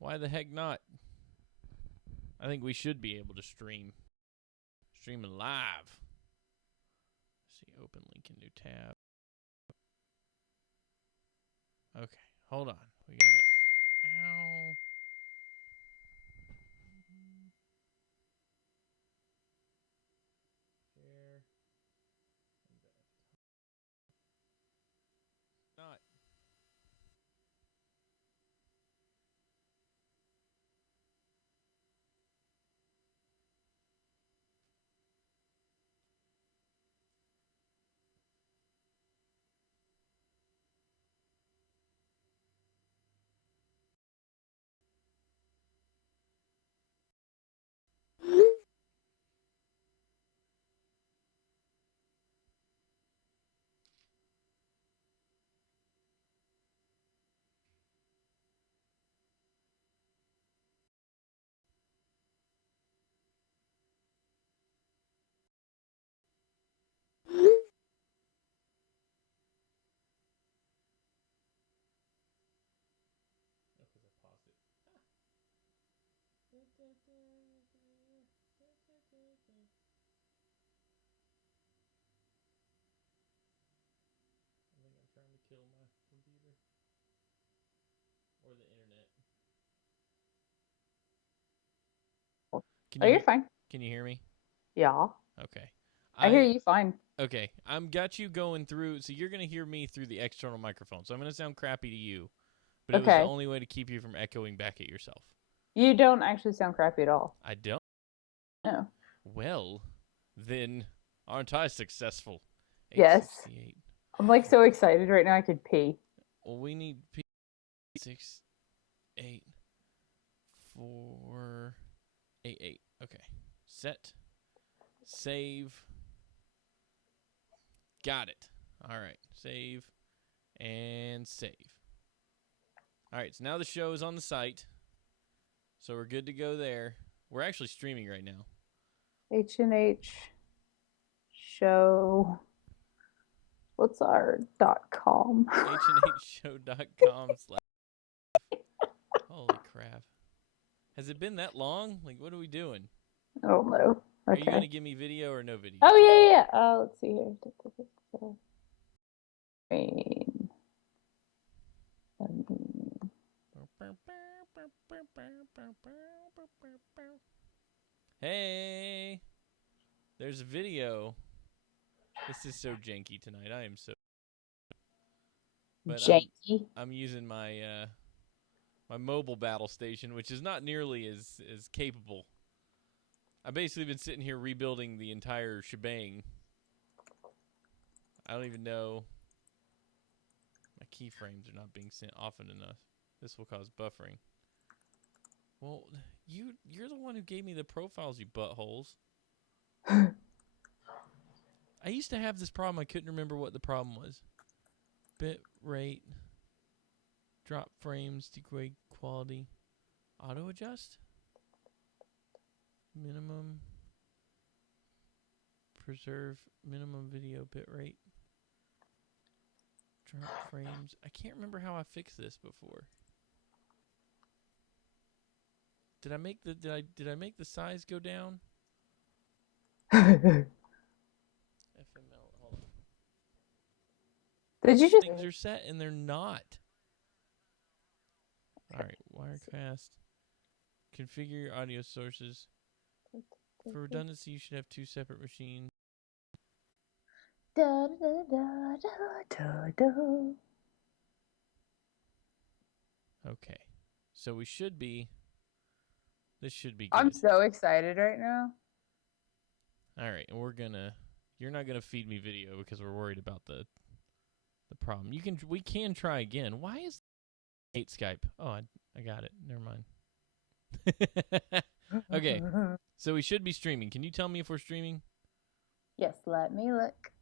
Why the heck not? I think we should be able to stream live. Let's see, open link in new tab. Okay, hold on. We got it. Ow. Share. Not. Because I paused it. I think I'm trying to kill my computer or the internet. Oh, you're fine. Can you hear me? Yeah. Okay. I hear you fine. Okay. I'm got you going through, so you're going to hear me through the external microphone. So I'm going to sound crappy to you, but it was the only way to keep you from echoing back at yourself. You don't actually sound crappy at all. I don't? No. Well, then aren't I successful? Yes. I'm like so excited right now I could pee. Well, we need 6, 8, 4, 8, 8. Okay. Set. Save. Got it. All right. Save. And save. All right. So now the show is on the site. So we're good to go there. We're actually streaming right now. H&H show. What's our .com? HNHshow.com. Holy crap. Has it been that long? Like, what are we doing? Oh, no. Okay. Are you going to give me video or no video? Oh, yeah. Let's see here. Hey, there's a video. This is so janky tonight. I am so. But janky. I'm using my my mobile battle station, which is not nearly as capable. I've basically been sitting here rebuilding the entire shebang. I don't even know. My keyframes are not being sent often enough. This will cause buffering. Well, you're the one who gave me the profiles, you buttholes. I used to have this problem. I couldn't remember what the problem was. Bit rate, drop frames, degrade quality, auto adjust, minimum, preserve minimum video bit rate, drop frames. I can't remember how I fixed this before. Did I make the size go down? FML. Hold on. Did you just? Things are set and they're not. All right, Wirecast. Configure your audio sources. For redundancy, you should have 2 separate machines. Da, da, da, da, da. Okay, so we should be. This should be good. I'm so excited right now. All right, and you're not gonna feed me video because we're worried about the problem. We can try again. Why is hate Skype? Oh, I got it. Never mind. Okay, so we should be streaming. Can you tell me if we're streaming? Yes, let me look.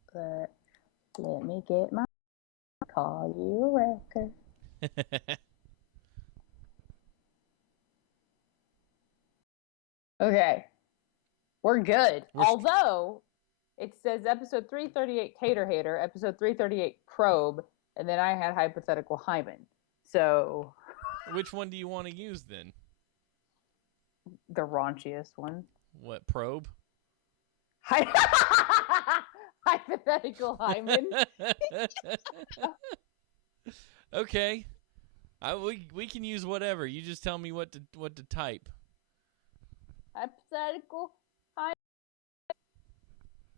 Let me get my call you a record. Okay, we're good. Although it says episode 338 Tater Hater, episode 338 Probe, and then I had hypothetical hymen. So Which one do you want to use then? The raunchiest one. What, probe? Hypothetical hymen. Okay. We can use whatever. You just tell me what to type. Hypothetical hymen.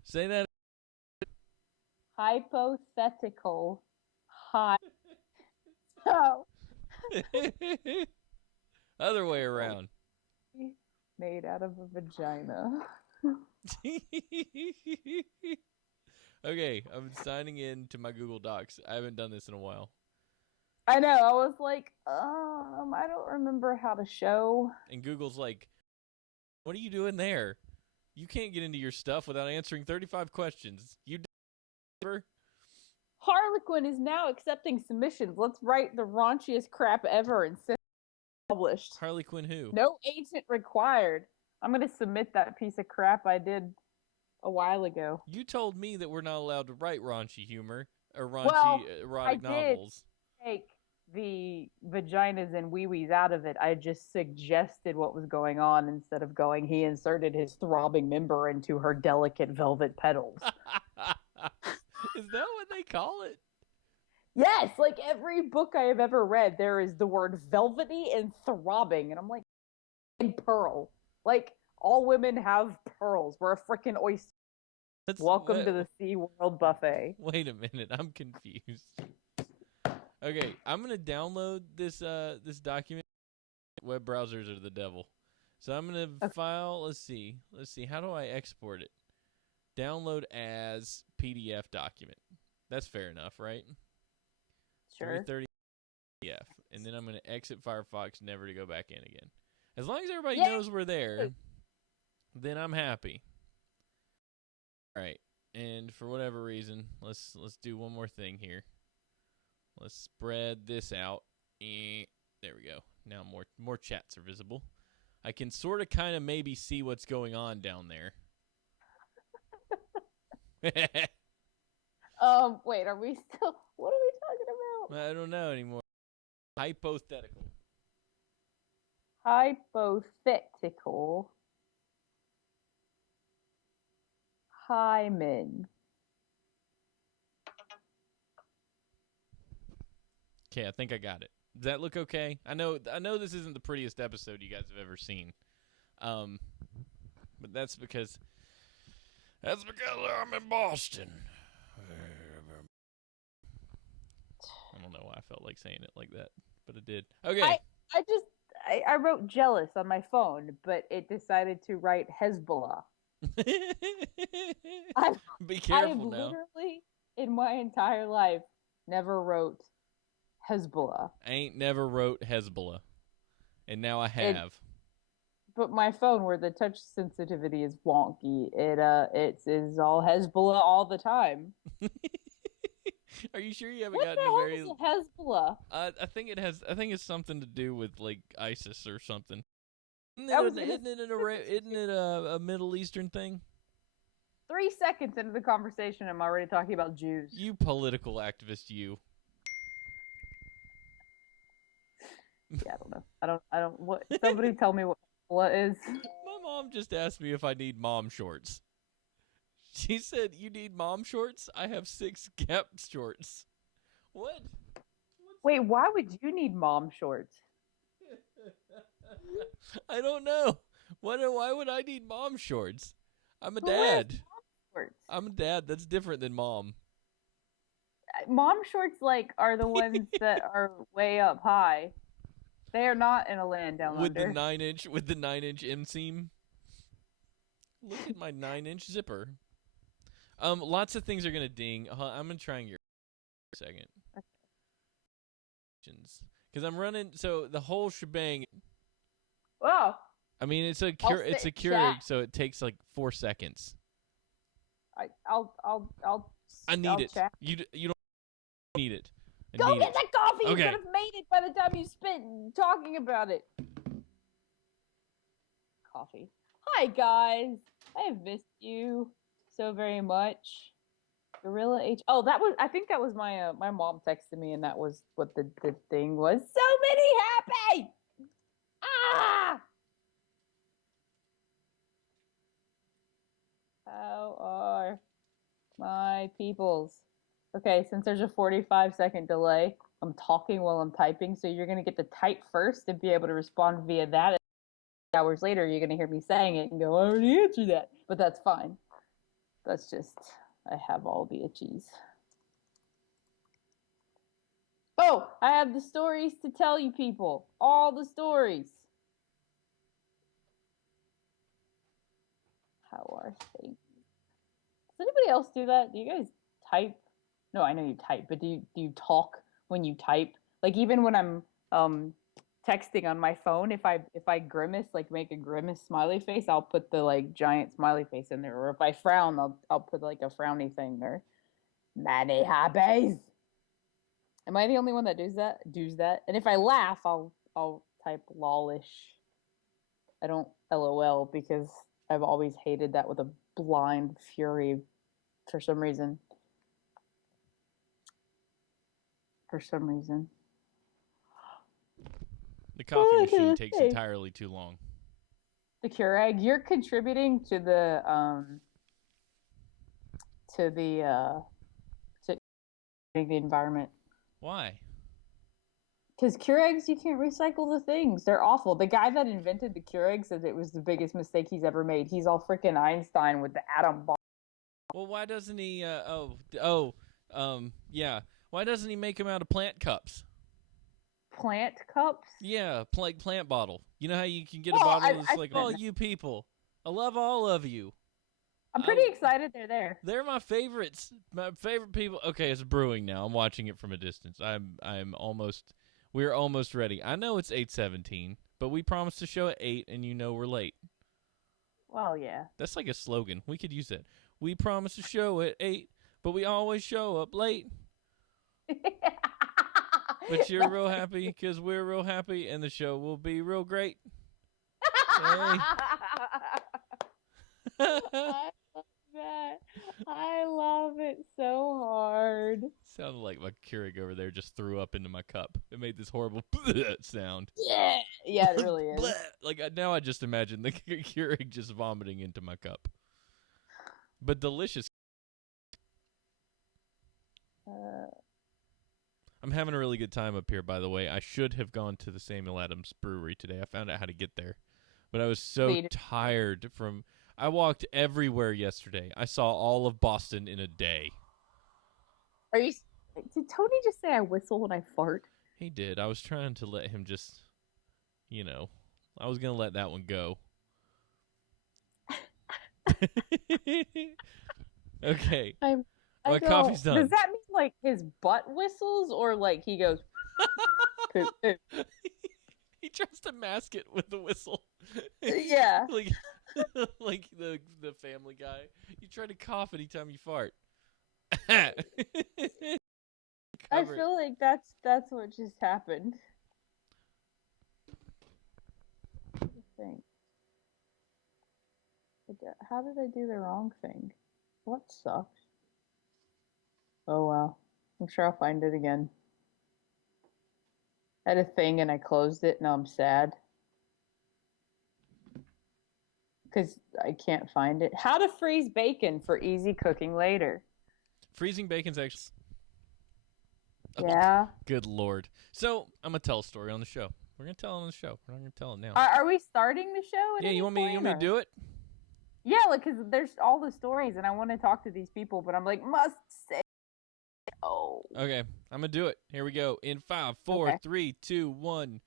Say that. Hypothetical hy. So Other way around. made out of a vagina. Okay, I'm signing in to my Google Docs. I haven't done this in a while. I know. I was like, I don't remember how to show. And Google's like, what are you doing there? You can't get into your stuff without answering 35 questions. You Harlequin is now accepting submissions. Let's write the raunchiest crap ever and send it published. Harley Quinn who? No agent required. I'm going to submit that piece of crap I did a while ago. You told me that we're not allowed to write raunchy humor or raunchy erotic novels. Take the vaginas and wee-wees out of it. I just suggested what was going on instead of going, he inserted his throbbing member into her delicate velvet petals. Is that what they call it? Yes, like every book I have ever read, there is the word velvety and throbbing. And I'm like, and pearl. Like, all women have pearls. We're a freaking oyster. Welcome to the SeaWorld buffet. Wait a minute, I'm confused. Okay, I'm gonna download this document. Web browsers are the devil. So I'm gonna file. Let's see. How do I export it? Download as PDF document. That's fair enough, right? Sure. 330 PDF, and then I'm gonna exit Firefox, never to go back in again. As long as everybody knows we're there, then I'm happy. All right, and for whatever reason, let's do one more thing here. Let's spread this out. There we go. Now more chats are visible. I can sort of kind of maybe see what's going on down there. Wait, are we still, what are we talking about? I don't know anymore. Hypothetical. Hypothetical hymen. Okay, I think I got it. Does that look okay? I know this isn't the prettiest episode you guys have ever seen. But that's because I'm in Boston. I don't know why I felt like saying it like that, but it did. Okay. I wrote jealous on my phone, but it decided to write Hezbollah. Be careful now. Literally, in my entire life, never wrote Hezbollah. I ain't never wrote Hezbollah, and now I have. But my phone, where the touch sensitivity is wonky, it is all Hezbollah all the time. Are you sure you haven't what gotten the a very? Hell is Hezbollah? I think it has. I think it's something to do with like ISIS or something. Isn't it a Middle Eastern thing? 3 seconds into the conversation, I'm already talking about Jews. You political activist, you. Yeah, I don't know. I don't. What? Somebody tell me what is. My mom just asked me if I need mom shorts. She said, "You need mom shorts? I have 6 Gap shorts." What? Wait, why would you need mom shorts? I don't know. Why would I need mom shorts? I'm a dad. I'm a dad. That's different than mom. Mom shorts are the ones that are way up high. They are not in a land down with under. With the 9-inch inseam. Look at my 9-inch zipper. Lots of things are gonna ding. I'm gonna try and get a second. Because I'm running the whole shebang. Wow. I mean, it's a Keurig, so it takes like 4 seconds. I need it. Chat. You don't need it. Go get the coffee. Okay. You could have made it by the time you spent talking about it. Coffee. Hi guys. I have missed you so very much. Gorilla H. Oh, I think that was my my mom texted me, and that was what the thing was. So many How are my peoples? Okay, since there's a 45-second delay, I'm talking while I'm typing, so you're gonna get to type first and be able to respond via that. Hours later, you're gonna hear me saying it and go, I already answered that. But that's fine. That's just, I have all the itchies. Oh, I have the stories to tell you people. All the stories. How are things? Does anybody else do that? Do you guys type? No, I know you type, but do you talk when you type? Like even when I'm texting on my phone, if I grimace, like make a grimace smiley face, I'll put the like giant smiley face in there. Or if I frown, I'll put like a frowny thing or many hobbies. Am I the only one that does that? Does that? And if I laugh, I'll type lolish. I don't LOL because I've always hated that with a blind fury for some reason. For some reason. The coffee machine takes entirely too long. The Keurig, you're contributing to the environment. Why? Because Keurigs, you can't recycle the things. They're awful. The guy that invented the Keurig said it was the biggest mistake he's ever made. He's all freaking Einstein with the atom bomb. Well, why doesn't he? Yeah. Why doesn't he make them out of plant cups? Plant cups? Yeah, like plant bottle. You know how you can get a bottle that's like, oh, you people, I love all of you. I'm pretty excited they're there. They're my favorites. My favorite people. Okay, it's brewing now. I'm watching it from a distance. We're almost ready. I know it's 8:17, but we promised to show at 8, and you know we're late. Well, yeah. That's like a slogan. We could use that. We promise to show at 8, but we always show up late. But you're real happy because we're real happy, and the show will be real great. Hey. I love it so hard. Sounded like my Keurig over there just threw up into my cup. It made this horrible sound. Yeah, it really is. Like now I just imagine the Keurig just vomiting into my cup. But delicious. I'm having a really good time up here, by the way. I should have gone to the Samuel Adams Brewery today. I found out how to get there. But I was so tired from... I walked everywhere yesterday. I saw all of Boston in a day. Did Tony just say I whistle when I fart? He did. I was trying to let him just, I was going to let that one go. Okay. My coffee's done. Does that mean like his butt whistles or like he goes poop, poop? He tries to mask it with the whistle. Yeah. like the Family Guy. You try to cough anytime you fart. I feel like that's what just happened. How did I do the wrong thing? What sucks? Oh well. I'm sure I'll find it again. I had a thing and I closed it. Now I'm sad. Because I can't find it. How to freeze bacon for easy cooking later. Freezing bacon's actually... Yeah. Oh, good Lord. So, I'm going to tell a story on the show. We're going to tell it on the show. We're not going to tell it now. Are we starting the show? Yeah, you want me to do it? Yeah, because there's all the stories and I want to talk to these people, but I'm like, must say. Oh. Okay, I'm going to do it. Here we go. In 5, 4, 3, 2, 1.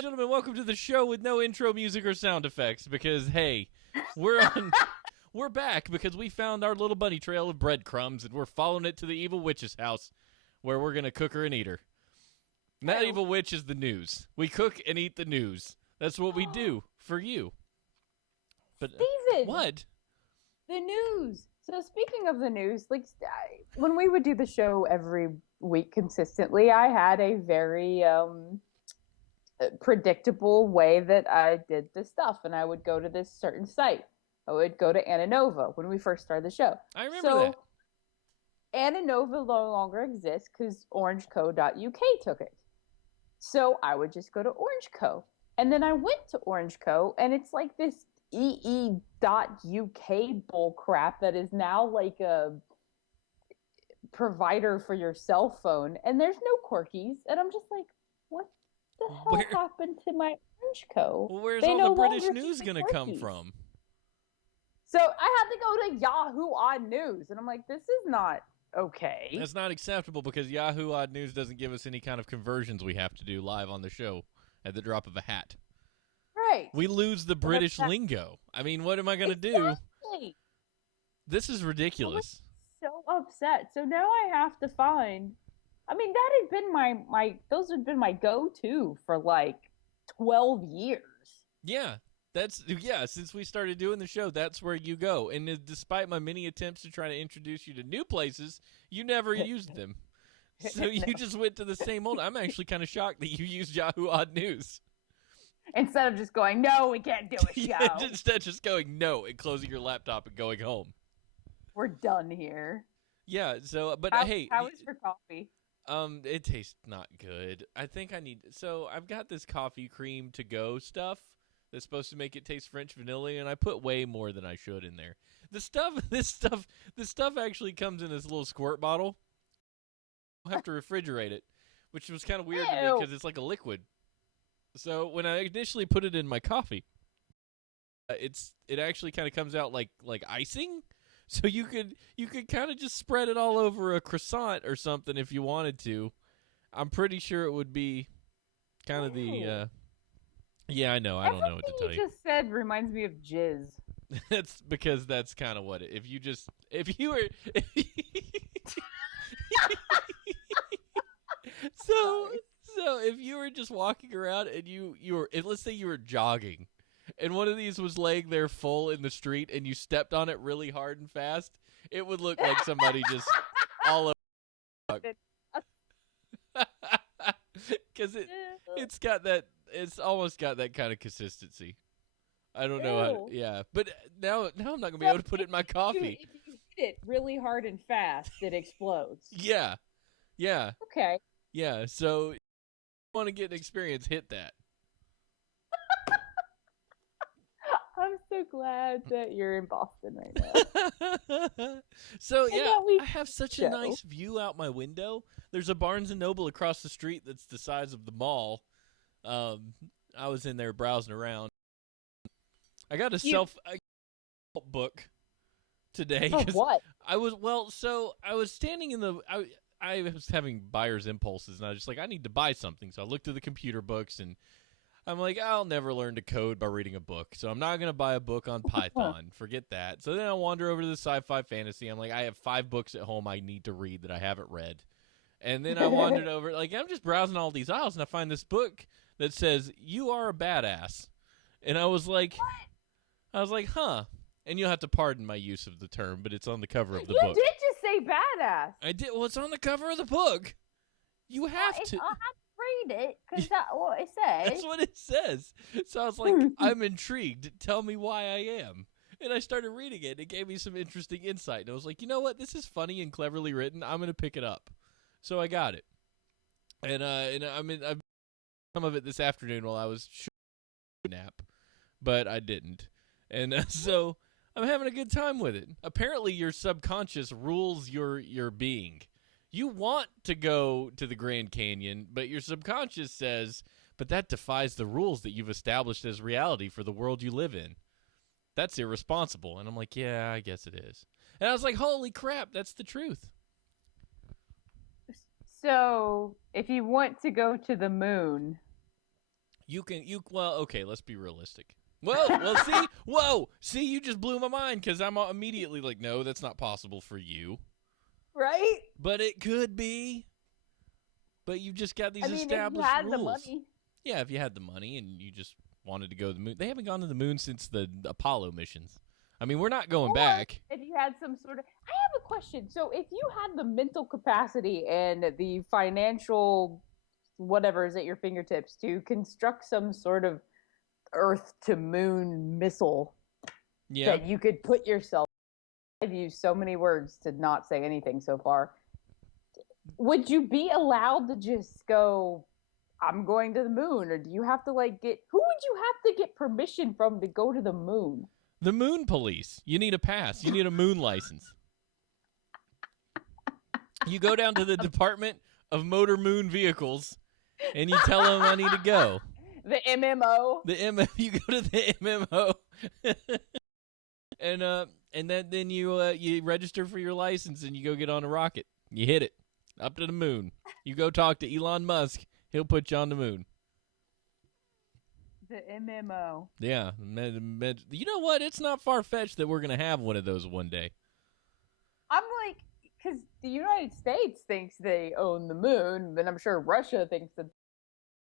Gentlemen, welcome to the show with no intro music or sound effects because, hey, we're back because we found our little bunny trail of breadcrumbs and we're following it to the evil witch's house where we're going to cook her and eat her. And that evil witch is the news. We cook and eat the news. That's what we do for you. But Steven! What? The news. So speaking of the news, like when we would do the show every week consistently, I had a very predictable way that I did the stuff, and I would go to this certain site. I would go to Ananova when we first started the show. I remember that. Ananova no longer exists because orangeco.uk took it. So I would just go to Orangeco. And then I went to Orangeco, and it's like this EE.UK bull crap that is now like a provider for your cell phone, and there's no quirkies, and I'm just like, what the hell Where? happened to my Orange Co? Well, where's They all the no British longer news keep the gonna come quirkies. from? So I had to go to Yahoo Odd News, and I'm like, this is not okay. That's not acceptable because Yahoo Odd News doesn't give us any kind of conversions we have to do live on the show at the drop of a hat. Right. We lose the British lingo. I mean, what am I going to do? This is ridiculous. So upset. So now I have to find. I mean, that had been my those had been my go-to for like 12 years. Yeah. Since we started doing the show, that's where you go. And despite my many attempts to try to introduce you to new places, you never used them. So you just went to the same old. I'm actually kind of shocked that you used Yahoo Odd News. Instead of just going, no, we can't do a show. Instead of just going no and closing your laptop and going home. We're done here. Yeah, so, but hey. How is your coffee? It tastes not good. I think I need, so I've got this coffee cream to go stuff that's supposed to make it taste French vanilla, and I put way more than I should in there. This stuff actually comes in this little squirt bottle. I'll have to refrigerate it, which was kind of weird to me because it's like a liquid. So when I initially put it in my coffee, it actually kind of comes out like icing. So you could kind of just spread it all over a croissant or something if you wanted to. I'm pretty sure it would be kind of the yeah, I know. I don't know what to tell you. You just said reminds me of jizz. That's because that's kind of what it. If you were so if you were just walking around and you were, let's say you were jogging, and one of these was laying there full in the street, and you stepped on it really hard and fast, it would look like somebody just all over. Because it's almost got that kind of consistency. I don't know how, but now I'm not gonna be able to put it in my coffee. If you hit it really hard and fast, it explodes. Yeah. Okay. Yeah, so if you want to get an experience, hit that. I'm so glad that you're in Boston right now. So yeah, I have such a nice view out my window. There's a Barnes & Noble across the street that's the size of the mall. I was in there browsing around. I got a self book today. Oh, what? I was standing in the I was having buyer's impulses, and I was just like, I need to buy something. So I looked through the computer books, and I'm like, I'll never learn to code by reading a book, so I'm not going to buy a book on Python. Forget that. So then I wander over to the sci-fi fantasy. I'm like, I have 5 books at home I need to read that I haven't read. And then I wandered over, like, I'm just browsing all these aisles, and I find this book that says, You Are a Badass. And I was like, huh. And you'll have to pardon my use of the term, but it's on the cover of the book. You did just say badass. I did. Well, it's on the cover of the book. You have to. I'll have to read it, because that's what it says. That's what it says. So I was like, I'm intrigued. Tell me why I am. And I started reading it. It gave me some interesting insight. And I was like, you know what? This is funny and cleverly written. I'm going to pick it up. So I got it. And I've some of it this afternoon while I was nap, but I didn't. And so I'm having a good time with it. Apparently, your subconscious rules your being. You want to go to the Grand Canyon, but your subconscious says, but that defies the rules that you've established as reality for the world you live in. That's irresponsible. And I'm like, yeah, I guess it is. And I was like, holy crap, that's the truth. So, if you want to go to the moon, well, okay, let's be realistic. See, you just blew my mind, because I'm immediately like, no, that's not possible for you. Right? But it could be. But you've just got these established if you had rules. The money. Yeah, if you had the money and you just wanted to go to the moon. They haven't gone to the moon since the Apollo missions. I mean, we're not going back. If you had some sort of... I have a question. So if you had the mental capacity and the financial whatever is at your fingertips to construct some sort of Earth to moon missile that you could put yourself... I've used so many words to not say anything so far. Would you be allowed to just go, I'm going to the moon, or do you have to like get who would you have to get permission from to go to the moon? The moon police. You need a pass. You need a moon license. You go down to the Department of Motor Moon Vehicles, and you tell them I need to go. The MMO. You go to the MMO, and then you register for your license, and you go get on a rocket. You hit it up to the moon. You go talk to Elon Musk. He'll put you on the moon. The MMO. Yeah. You know what? It's not far-fetched that we're going to have one of those one day. I'm like, because the United States thinks they own the moon, but I'm sure Russia thinks the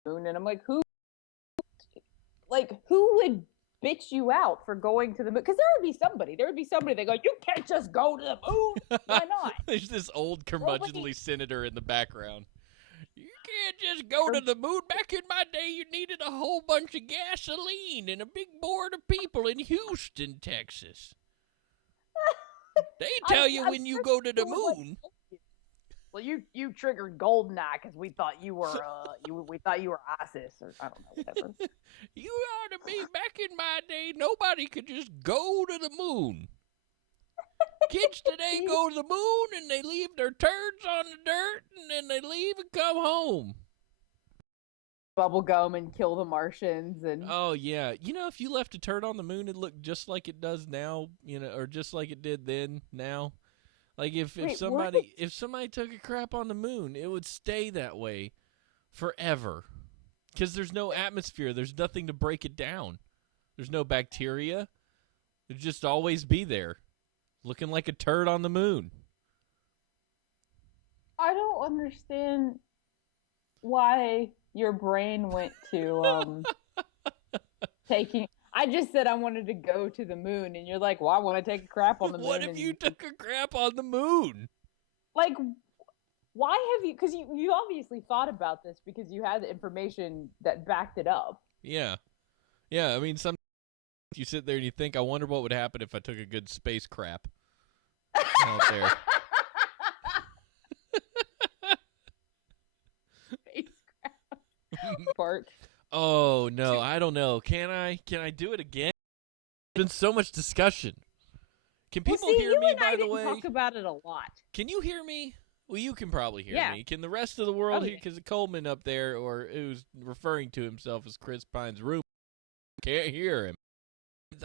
moon, and I'm like, who would bitch you out for going to the moon? Because there would be somebody that go, you can't just go to the moon. Why not? There's this old curmudgeonly senator in the background. You can't just go to the moon. Back in my day, you needed a whole bunch of gasoline and a big board of people in Houston, Texas. They tell you when you go to the moon. Well, you triggered Goldeneye because we thought you were we thought you were ISIS or I don't know, whatever. You ought to be. Back in my day, nobody could just go to the moon. Kids today go to the moon and they leave their turds on the dirt and then they leave and come home. Bubble gum and kill the Martians and oh yeah, if you left a turd on the moon, it'd look just like it does now, or just like it did then. Now, like if somebody took a crap on the moon, it would stay that way forever, because there's no atmosphere, there's nothing to break it down, there's no bacteria, it'd just always be there. Looking like a turd on the moon. I don't understand why your brain went to taking. I just said I wanted to go to the moon, and you're like, "Well, I want to take a crap on the moon." What if you took a crap on the moon? Like, why have you? Because you obviously thought about this because you had the information that backed it up. Yeah. I mean, sometimes you sit there and you think, "I wonder what would happen if I took a good space crap." Out there. Park. Oh no, I don't know. Can I do it again? There's been so much discussion. Can people hear me? By the way, talk about it a lot. Can you hear me? Well, you can probably hear me. Can the rest of the world hear? Because Coleman up there, or who's referring to himself as Chris Pine's room, can't hear him.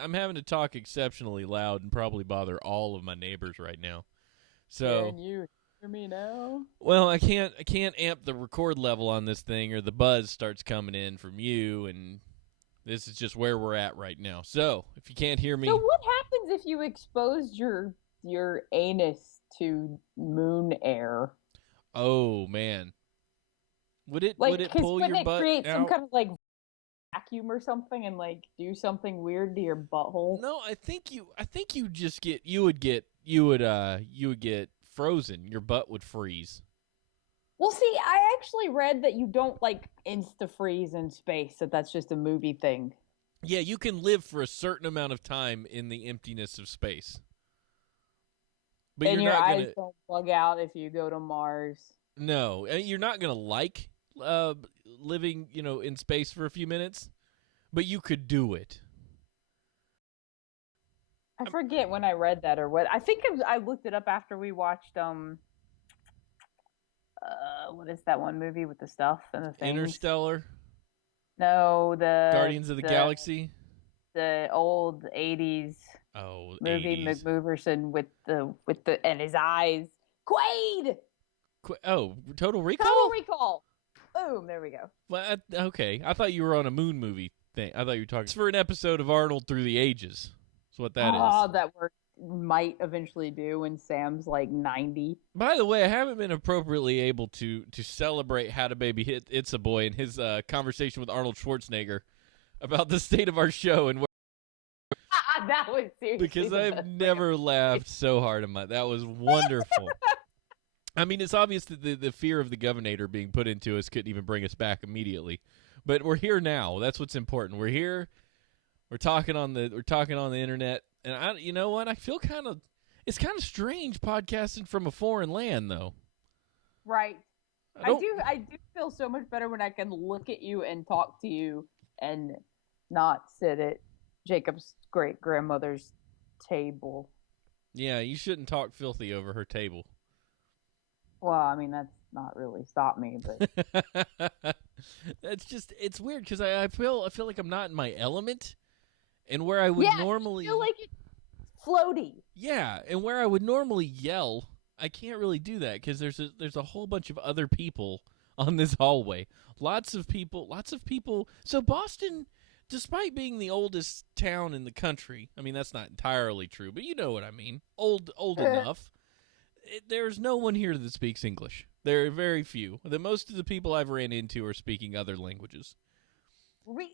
I'm having to talk exceptionally loud and probably bother all of my neighbors right now. So can you hear me now? Well, I can't amp the record level on this thing, or the buzz starts coming in from you, and this is just where we're at right now. So if you can't hear me, so what happens if you exposed your anus to moon air? Oh man, would it pull your butt create out? Some kind of like vacuum or something and like do something weird to your butthole? No, I think you just you would get frozen. Your butt would freeze. Well, see, I actually read that you don't like insta-freeze in space, that's just a movie thing. Yeah, you can live for a certain amount of time in the emptiness of space. But and your eyes don't bug out if you go to Mars. No, you're not going to like living, in space for a few minutes, but you could do it. I forget when I read that or what. I think I looked it up after we watched what is that one movie with the stuff and the things? Interstellar? No, the Guardians of the Galaxy? The old 80s movie 80s. McMoverson with the and his eyes. Quaid! Total Recall? Total Recall! Boom, there we go. Well, okay. I thought you were on a moon movie thing. I thought you were talking for an episode of Arnold Through the Ages. That's what that is. Oh, that might eventually do when Sam's like 90. By the way, I haven't been appropriately able to celebrate How to Baby It's a Boy and his conversation with Arnold Schwarzenegger about the state of our show and where that was seriously because I've never laughed so hard in that was wonderful. I mean, it's obvious that the fear of the governor being put into us couldn't even bring us back immediately, but we're here now. That's what's important. We're here. We're talking on the internet, and you know what? I feel it's kind of strange podcasting from a foreign land, though. Right. I do feel so much better when I can look at you and talk to you and not sit at Jacob's great grandmother's table. Yeah, you shouldn't talk filthy over her table. Well, I mean that's not really stop me, but That's just it's weird because I feel like I'm not in my element, and where I would yeah, I feel normally like it's floaty. yeah, and where I would normally yell, I can't really do that because there's a whole bunch of other people on this hallway. Lots of people, lots of people. So Boston, despite being the oldest town in the country, I mean that's not entirely true, but you know what I mean. Old enough. There's no one here that speaks English. There are very few. Most of the people I've ran into are speaking other languages.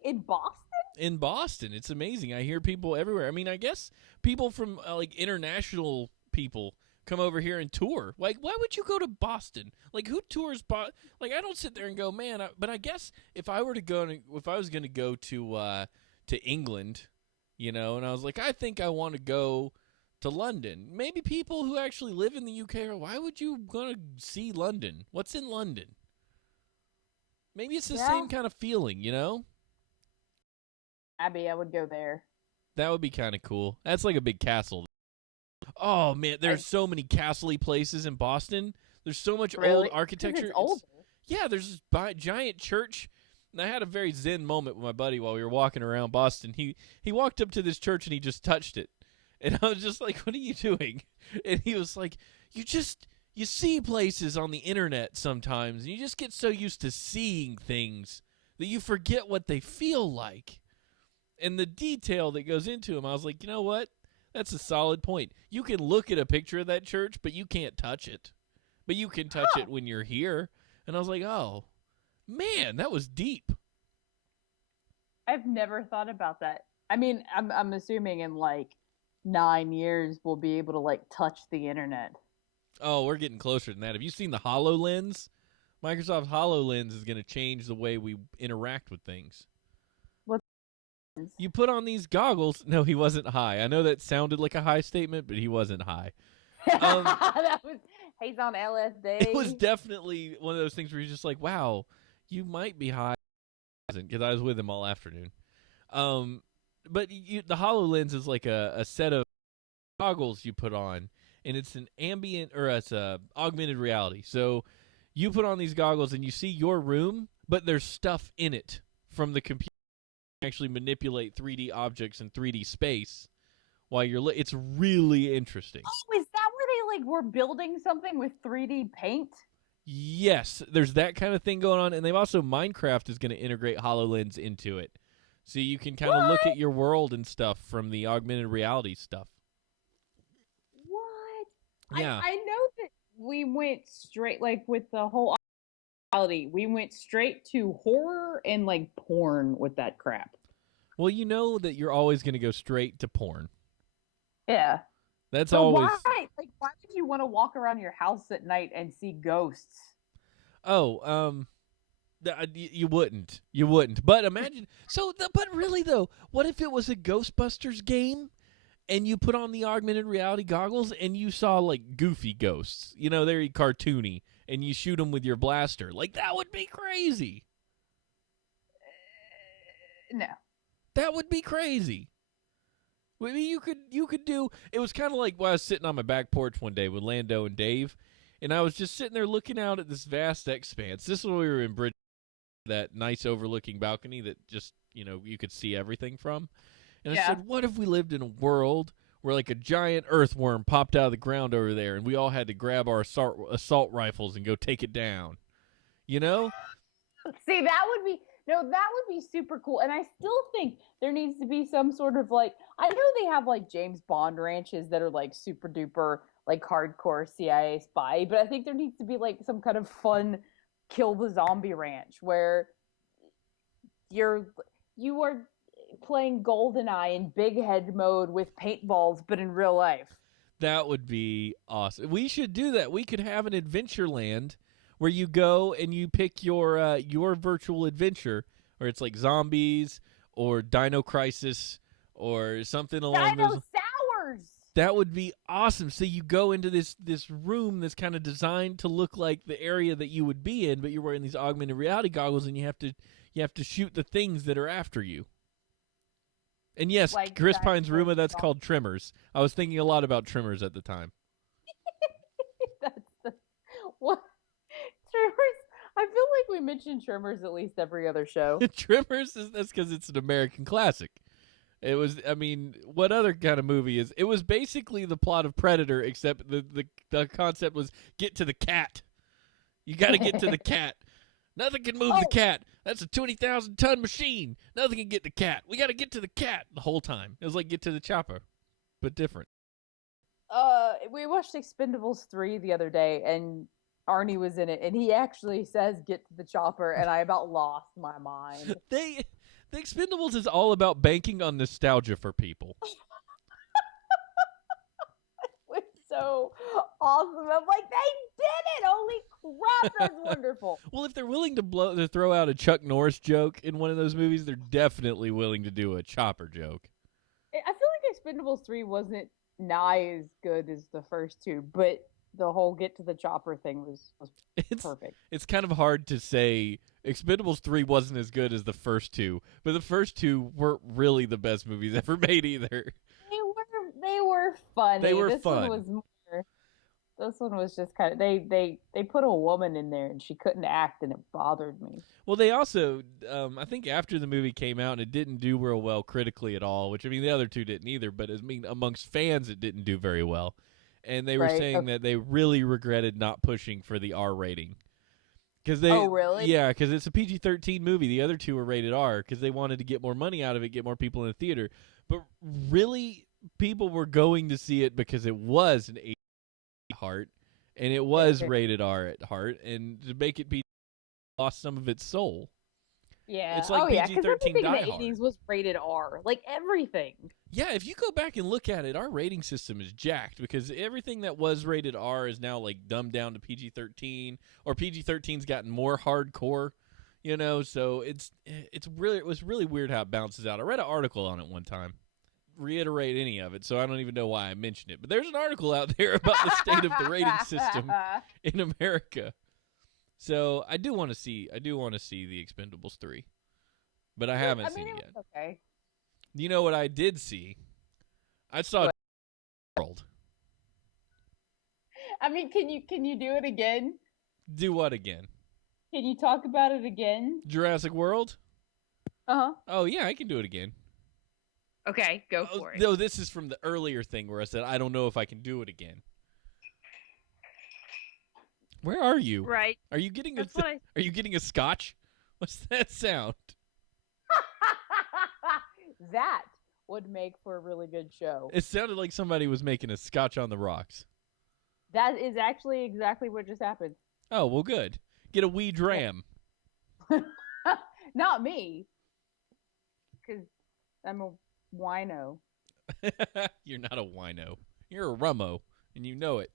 In Boston? In Boston, it's amazing. I hear people everywhere. I mean, I guess people from like international people come over here and tour. Like, why would you go to Boston? Like, who tours Boston? Like, I don't sit there and go, man. But I guess if I was going to go to England, and I was like, I think I want to go to London. Maybe people who actually live in the UK are, why would you want to see London? What's in London? Maybe it's the same kind of feeling, Abby, I would go there. That would be kind of cool. That's like a big castle. Oh man, there's so many castle-y places in Boston. There's so much old architecture. It's older. Yeah, there's this giant church. And I had a very zen moment with my buddy while we were walking around Boston. He walked up to this church and he just touched it. And I was just like, "What are you doing?" And he was like, you see places on the internet sometimes, and you just get so used to seeing things that you forget what they feel like. And the detail that goes into them, I was like, you know what? That's a solid point. You can look at a picture of that church, but you can't touch it. But you can touch it when you're here. And I was like, oh, man, that was deep. I've never thought about that. I mean, I'm assuming in like 9 years we'll be able to like touch the internet. Oh, we're getting closer than that. Have you seen the HoloLens? Microsoft HoloLens is going to change the way we interact with things. What? You put on these goggles. No, he wasn't high. I know that sounded like a high statement, but he wasn't high. That was he's on LSD. It was definitely one of those things where you're just like, wow, you might be high. Because I was with him all afternoon. But the HoloLens is like a set of goggles you put on, and it's an ambient, or it's a augmented reality. So you put on these goggles and you see your room, but there's stuff in it from the computer. Actually manipulate 3D objects in 3D space while you're it's really interesting. Oh, is that where they like were building something with 3D paint? Yes, there's that kind of thing going on, and they've also Minecraft is going to integrate HoloLens into it. So you can kind of look at your world and stuff from the augmented reality stuff. What? Yeah. I know that we went straight like with the whole reality. We went straight to horror and like porn with that crap. Well, you know that you're always going to go straight to porn. Yeah. That's so always. Why would you want to walk around your house at night and see ghosts? Oh, you wouldn't. You wouldn't. But imagine. But really though, what if it was a Ghostbusters game, and you put on the augmented reality goggles and you saw like goofy ghosts? They're cartoony, and you shoot them with your blaster. Like that would be crazy. No. That would be crazy. I mean, you could do. It was kind of like when I was sitting on my back porch one day with Lando and Dave, and I was just sitting there looking out at this vast expanse. This is when we were in Bridge, that nice overlooking balcony that just you could see everything from. And I said, what if we lived in a world where like a giant earthworm popped out of the ground over there, and we all had to grab our assault rifles and go take it down? See, that would be super cool. And I still think there needs to be some sort of like, I know they have like James Bond ranches that are like super duper like hardcore CIA spy, but I think there needs to be like some kind of fun kill the zombie ranch where you are playing GoldenEye in big head mode with paintballs, but in real life. That would be awesome. We should do that. We could have an Adventureland where you go and you pick your virtual adventure, or it's like zombies or Dino Crisis or something along those. Dinosaurs. That would be awesome. So you go into this room that's kind of designed to look like the area that you would be in, but you're wearing these augmented reality goggles, and you have to shoot the things that are after you. And yes, Like Chris that Pine's sort Roomba, of that's stuff. called Trimmers. I was thinking a lot about Trimmers at the time. That's the what Tremors. I feel like we mention Tremors at least every other show. Trimmers that's because it's an American classic. It was, I mean, what other kind of movie is? It was basically the plot of Predator, except the concept was get to the cat. You got to get to the cat. Nothing can move the cat. That's a 20,000-ton machine. Nothing can get the cat. We got to get to the cat the whole time. It was like get to the chopper, but different. We watched Expendables 3 the other day, and Arnie was in it, and he actually says "get to the chopper," and I about lost my mind. The Expendables is all about banking on nostalgia for people. It was so awesome. I'm like, they did it! Holy crap, that's wonderful. Well, if they're willing to throw out a Chuck Norris joke in one of those movies, they're definitely willing to do a chopper joke. I feel like Expendables 3 wasn't nigh as good as the first two, but the whole get to the chopper thing was perfect. It's kind of hard to say Expendables 3 wasn't as good as the first two, but the first two weren't really the best movies ever made either. They were funny. They were this fun. One was more, this one was just kind of they put a woman in there and she couldn't act, and it bothered me. Well, they also, I think after the movie came out, and it didn't do real well critically at all, which, I mean, the other two didn't either, but amongst fans, it didn't do very well. And they were saying that they really regretted not pushing for the R rating. Oh, really? Yeah, because it's a PG-13 movie. The other two were rated R because they wanted to get more money out of it, get more people in the theater. But really, people were going to see it because it was an 18 at heart, and it was rated R at heart, and to make it PG lost some of its soul. Yeah. It's like PG-13 because everything Die in the Hard. 80s was rated R. Like, everything. Yeah, if you go back and look at it, our rating system is jacked because everything that was rated R is now like dumbed down to PG-13, or PG-13's gotten more hardcore, you know. So it was really weird how it bounces out. I read an article on it one time. Reiterate any of it, so I don't even know why I mentioned it. But there's an article out there about the state of the rating system in America. So I do want to see the Expendables 3, but I haven't seen it yet. Okay. You know what I did see? I saw World. I mean, can you do it again? Do what again? Can you talk about it again? Jurassic World? Uh-huh. Oh, yeah, I can do it again. Okay, go for it. No, this is from the earlier thing where I said I don't know if I can do it again. Where are you? Right. Are you getting Are you getting a scotch? What's that sound? That would make for a really good show. It sounded like somebody was making a scotch on the rocks. That is actually exactly what just happened. Oh, well, good. Get a wee dram. Not me. Because I'm a wino. You're not a wino. You're a rummo, and you know it.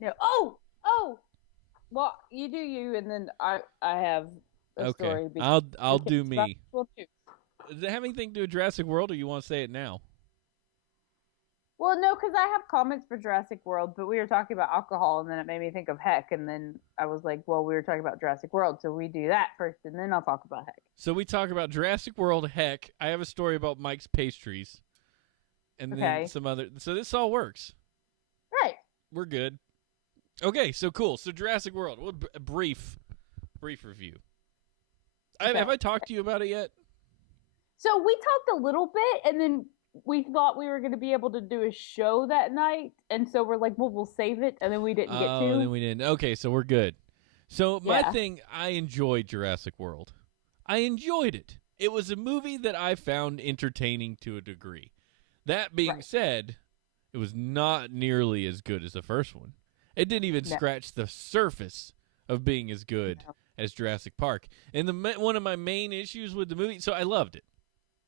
No. Oh! Well, you do you, and then I have a story. I'll do me. Does it have anything to do with Jurassic World, or you want to say it now? Well, no, because I have comments for Jurassic World, but we were talking about alcohol, and then it made me think of Heck, and then I was like, well, we were talking about Jurassic World, so we do that first, and then I'll talk about Heck. So we talk about Jurassic World, Heck. I have a story about Mike's Pastries, and then some other. So this all works. Right. We're good. Okay, so cool. So Jurassic World, a brief review. Okay. Have I talked to you about it yet? So we talked a little bit, and then we thought we were going to be able to do a show that night, and so we're like, well, we'll save it, and then we didn't get to. Oh, then we didn't. Okay, so we're good. So my thing, I enjoyed Jurassic World. I enjoyed it. It was a movie that I found entertaining to a degree. That being said, it was not nearly as good as the first one. It didn't even scratch the surface of being as good as Jurassic Park. And one of my main issues with the movie, so I loved it.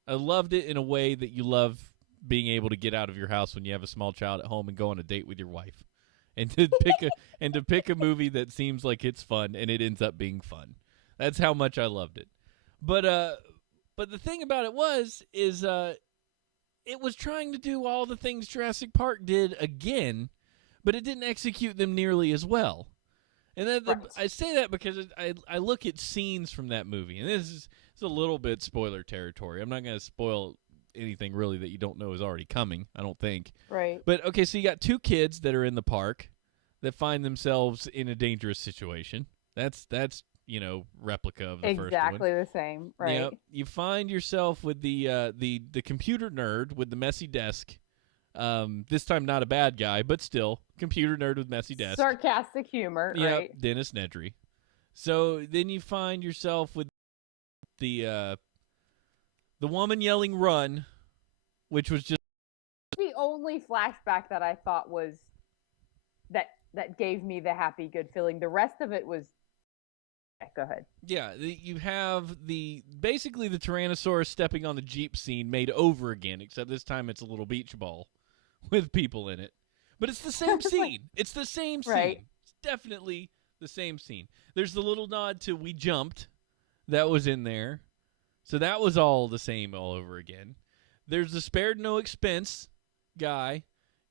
I loved it in a way that you love being able to get out of your house when you have a small child at home and go on a date with your wife. And to pick a movie that seems like it's fun and it ends up being fun. That's how much I loved it. But the thing about it is it was trying to do all the things Jurassic Park did again, but it didn't execute them nearly as well. And then Right. I say that because I look at scenes from that movie, and this is it's a little bit spoiler territory. I'm not going to spoil anything really that you don't know is already coming, I don't think. Right. But, okay, so you got two kids that are in the park that find themselves in a dangerous situation. That's replica of the first one. Exactly the same, right? Yep. You find yourself with the computer nerd with the messy desk. This time not a bad guy, but still computer nerd with messy desk. Sarcastic humor, Yep, right? Dennis Nedry. So then you find yourself with the woman yelling "run," which was just The only flashback that I thought was that gave me the happy, good feeling. The rest of it was. Go ahead. yeah. You have basically the Tyrannosaurus stepping on the Jeep scene made over again, except this time it's a little beach ball with people in it. But it's the same scene. It's the same scene. Right. It's definitely the same scene. There's the little nod to "We Jumped" that was in there. So that was all the same all over again. There's the "spared no expense" guy,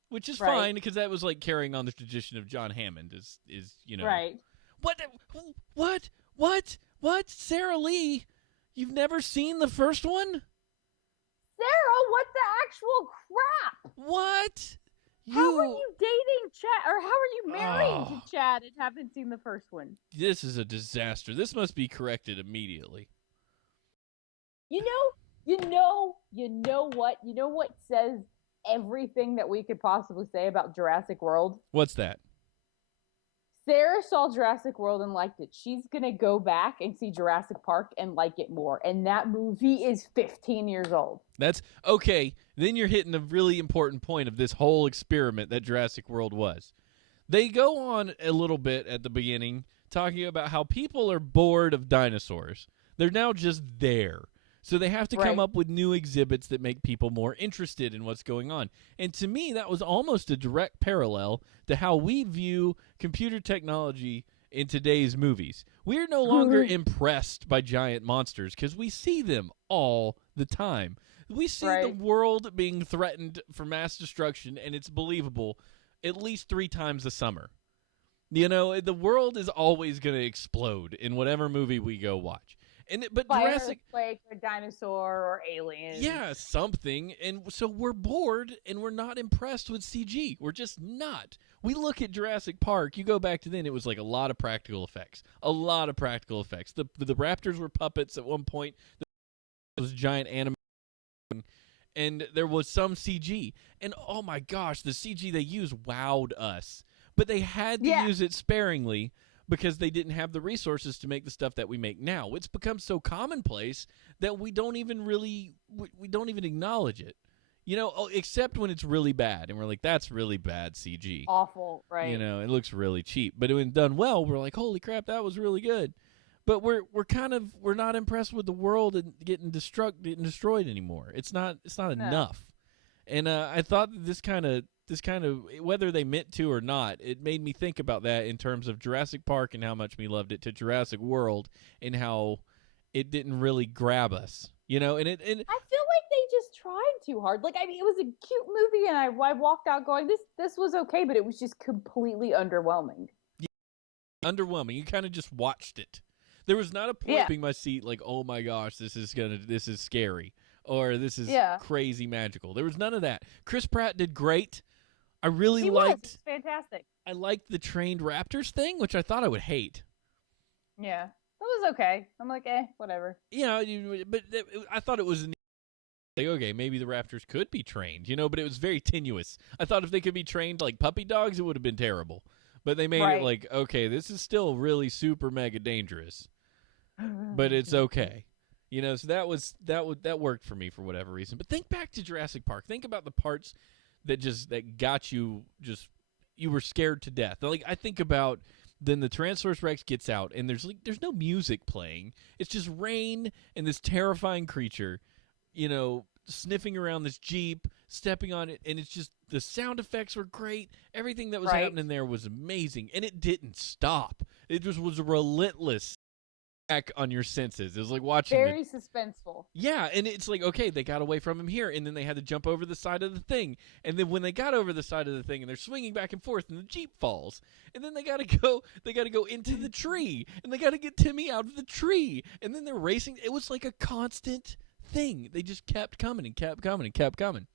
which is fine because that was like carrying on the tradition of John Hammond is Right. What? Sarah Lee, you've never seen the first one? Sarah, what the actual crap? What? How are you dating Chad, or how are you married Oh. to Chad and haven't seen the first one? This is a disaster. This must be corrected immediately. You know what? You know what says everything that we could possibly say about Jurassic World? What's that? Sarah saw Jurassic World and liked it. She's going to go back and see Jurassic Park and like it more. And that movie is 15 years old. That's okay. Then you're hitting a really important point of this whole experiment that Jurassic World was. They go on a little bit at the beginning talking about how people are bored of dinosaurs. They're now just there. So they have to come up with new exhibits that make people more interested in what's going on. And to me, that was almost a direct parallel to how we view computer technology in today's movies. We're no longer impressed by giant monsters because we see them all the time. We see the world being threatened for mass destruction, and it's believable at least 3 times a summer. The world is always going to explode in whatever movie we go watch. But Jurassic, like a dinosaur or alien. Yeah, something. And so we're bored and we're not impressed with CG. We're just not. We look at Jurassic Park. You go back to then, it was like a lot of practical effects. A lot of practical effects. The raptors were puppets at one point. There was giant animation. And there was some CG. And oh my gosh, the CG they used wowed us. But they had to use it sparingly because they didn't have the resources to make the stuff that we make now. It's become so commonplace that we don't even acknowledge it. Except when it's really bad, and we're like, that's really bad CG. Awful, right? It looks really cheap. But when done well, we're like, holy crap, that was really good. But we're not impressed with the world and getting destroyed anymore. It's not enough. And I thought that this kind of whether they meant to or not, it made me think about that in terms of Jurassic Park and how much we loved it, to Jurassic World and how it didn't really grab us. And I feel like they just tried too hard. Like, I mean, it was a cute movie, and I walked out going, this was okay, but it was just completely underwhelming. Yeah, underwhelming. You kind of just watched it. There was not a point being my seat like, oh my gosh, this is scary, or this is crazy magical. There was none of that. Chris Pratt did great. I really liked. Fantastic. I liked the trained raptors thing, which I thought I would hate. Yeah, that was okay. I'm like, whatever. But I thought it was like, okay, maybe the raptors could be trained, but it was very tenuous. I thought if they could be trained like puppy dogs, it would have been terrible. But they made it like, okay, this is still really super mega dangerous, but it's okay. So that worked for me for whatever reason. But think back to Jurassic Park. Think about the parts that got you you were scared to death. Like, I think about then the Tyrannosaurus Rex gets out and there's no music playing. It's just rain and this terrifying creature, sniffing around this Jeep, stepping on it, and it's just the sound effects were great. Everything that was happening there was amazing, and it didn't stop. It just was relentless. back on your senses. It was like watching Very suspenseful. Yeah, and it's like, okay, they got away from him here, and then they had to jump over the side of the thing. And then when they got over the side of the thing and they're swinging back and forth and the Jeep falls. And then they got to go into the tree, and they got to get Timmy out of the tree. And then they're racing. It was like a constant thing. They just kept coming and kept coming and kept coming.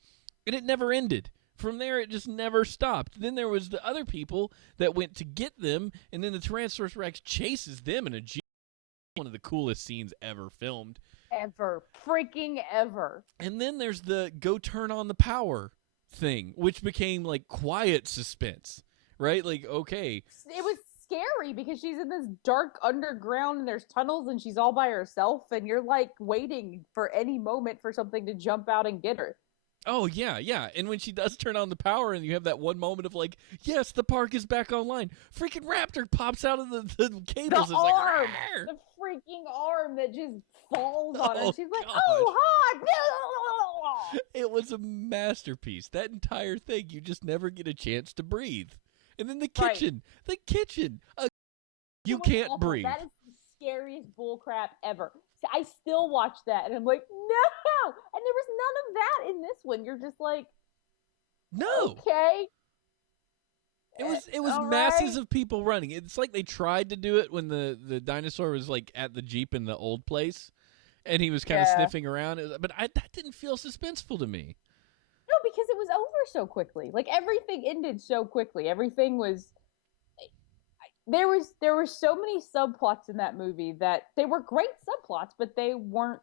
And it never ended. From there, it just never stopped. Then there was the other people that went to get them, and then the Tyrannosaurus Rex chases them in a Jeep. One of the coolest scenes ever filmed. Ever. Freaking ever. And then there's the go turn on the power thing, which became like quiet suspense, right? Like, okay. It was scary because she's in this dark underground and there's tunnels and she's all by herself and you're like waiting for any moment for something to jump out and get her. Oh, yeah, yeah. And when she does turn on the power and you have that one moment of like, yes, the park is back online. Freaking raptor pops out of the cables. The it's arm! Like, the freaking arm that just falls on her. Oh, She's like, gosh. oh, hot! It was a masterpiece. That entire thing, you just never get a chance to breathe. And then the kitchen. Right. The kitchen. You It was can't awful. breathe. That is the scariest bullcrap ever. I still watch that and I'm like, no! And there was none of that in this one. You're just like, no. okay. It was All masses right. of people running. It's like they tried to do it when the dinosaur was like at the Jeep in the old place, and he was kind of sniffing around. But that didn't feel suspenseful to me. No, because it was over so quickly. Like everything ended so quickly. Everything was. There were so many subplots in that movie that they were great subplots, but they weren't.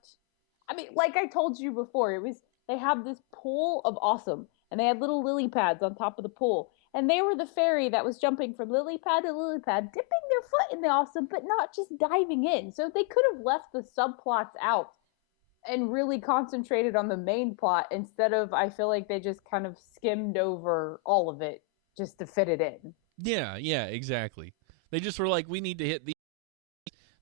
I mean, like I told you before, they have this pool of awesome, and they had little lily pads on top of the pool, and they were the fairy that was jumping from lily pad to lily pad, dipping their foot in the awesome, but not just diving in. So they could have left the subplots out and really concentrated on the main plot instead of. I feel like they just kind of skimmed over all of it just to fit it in. Yeah, exactly. They just were like, we need to hit these.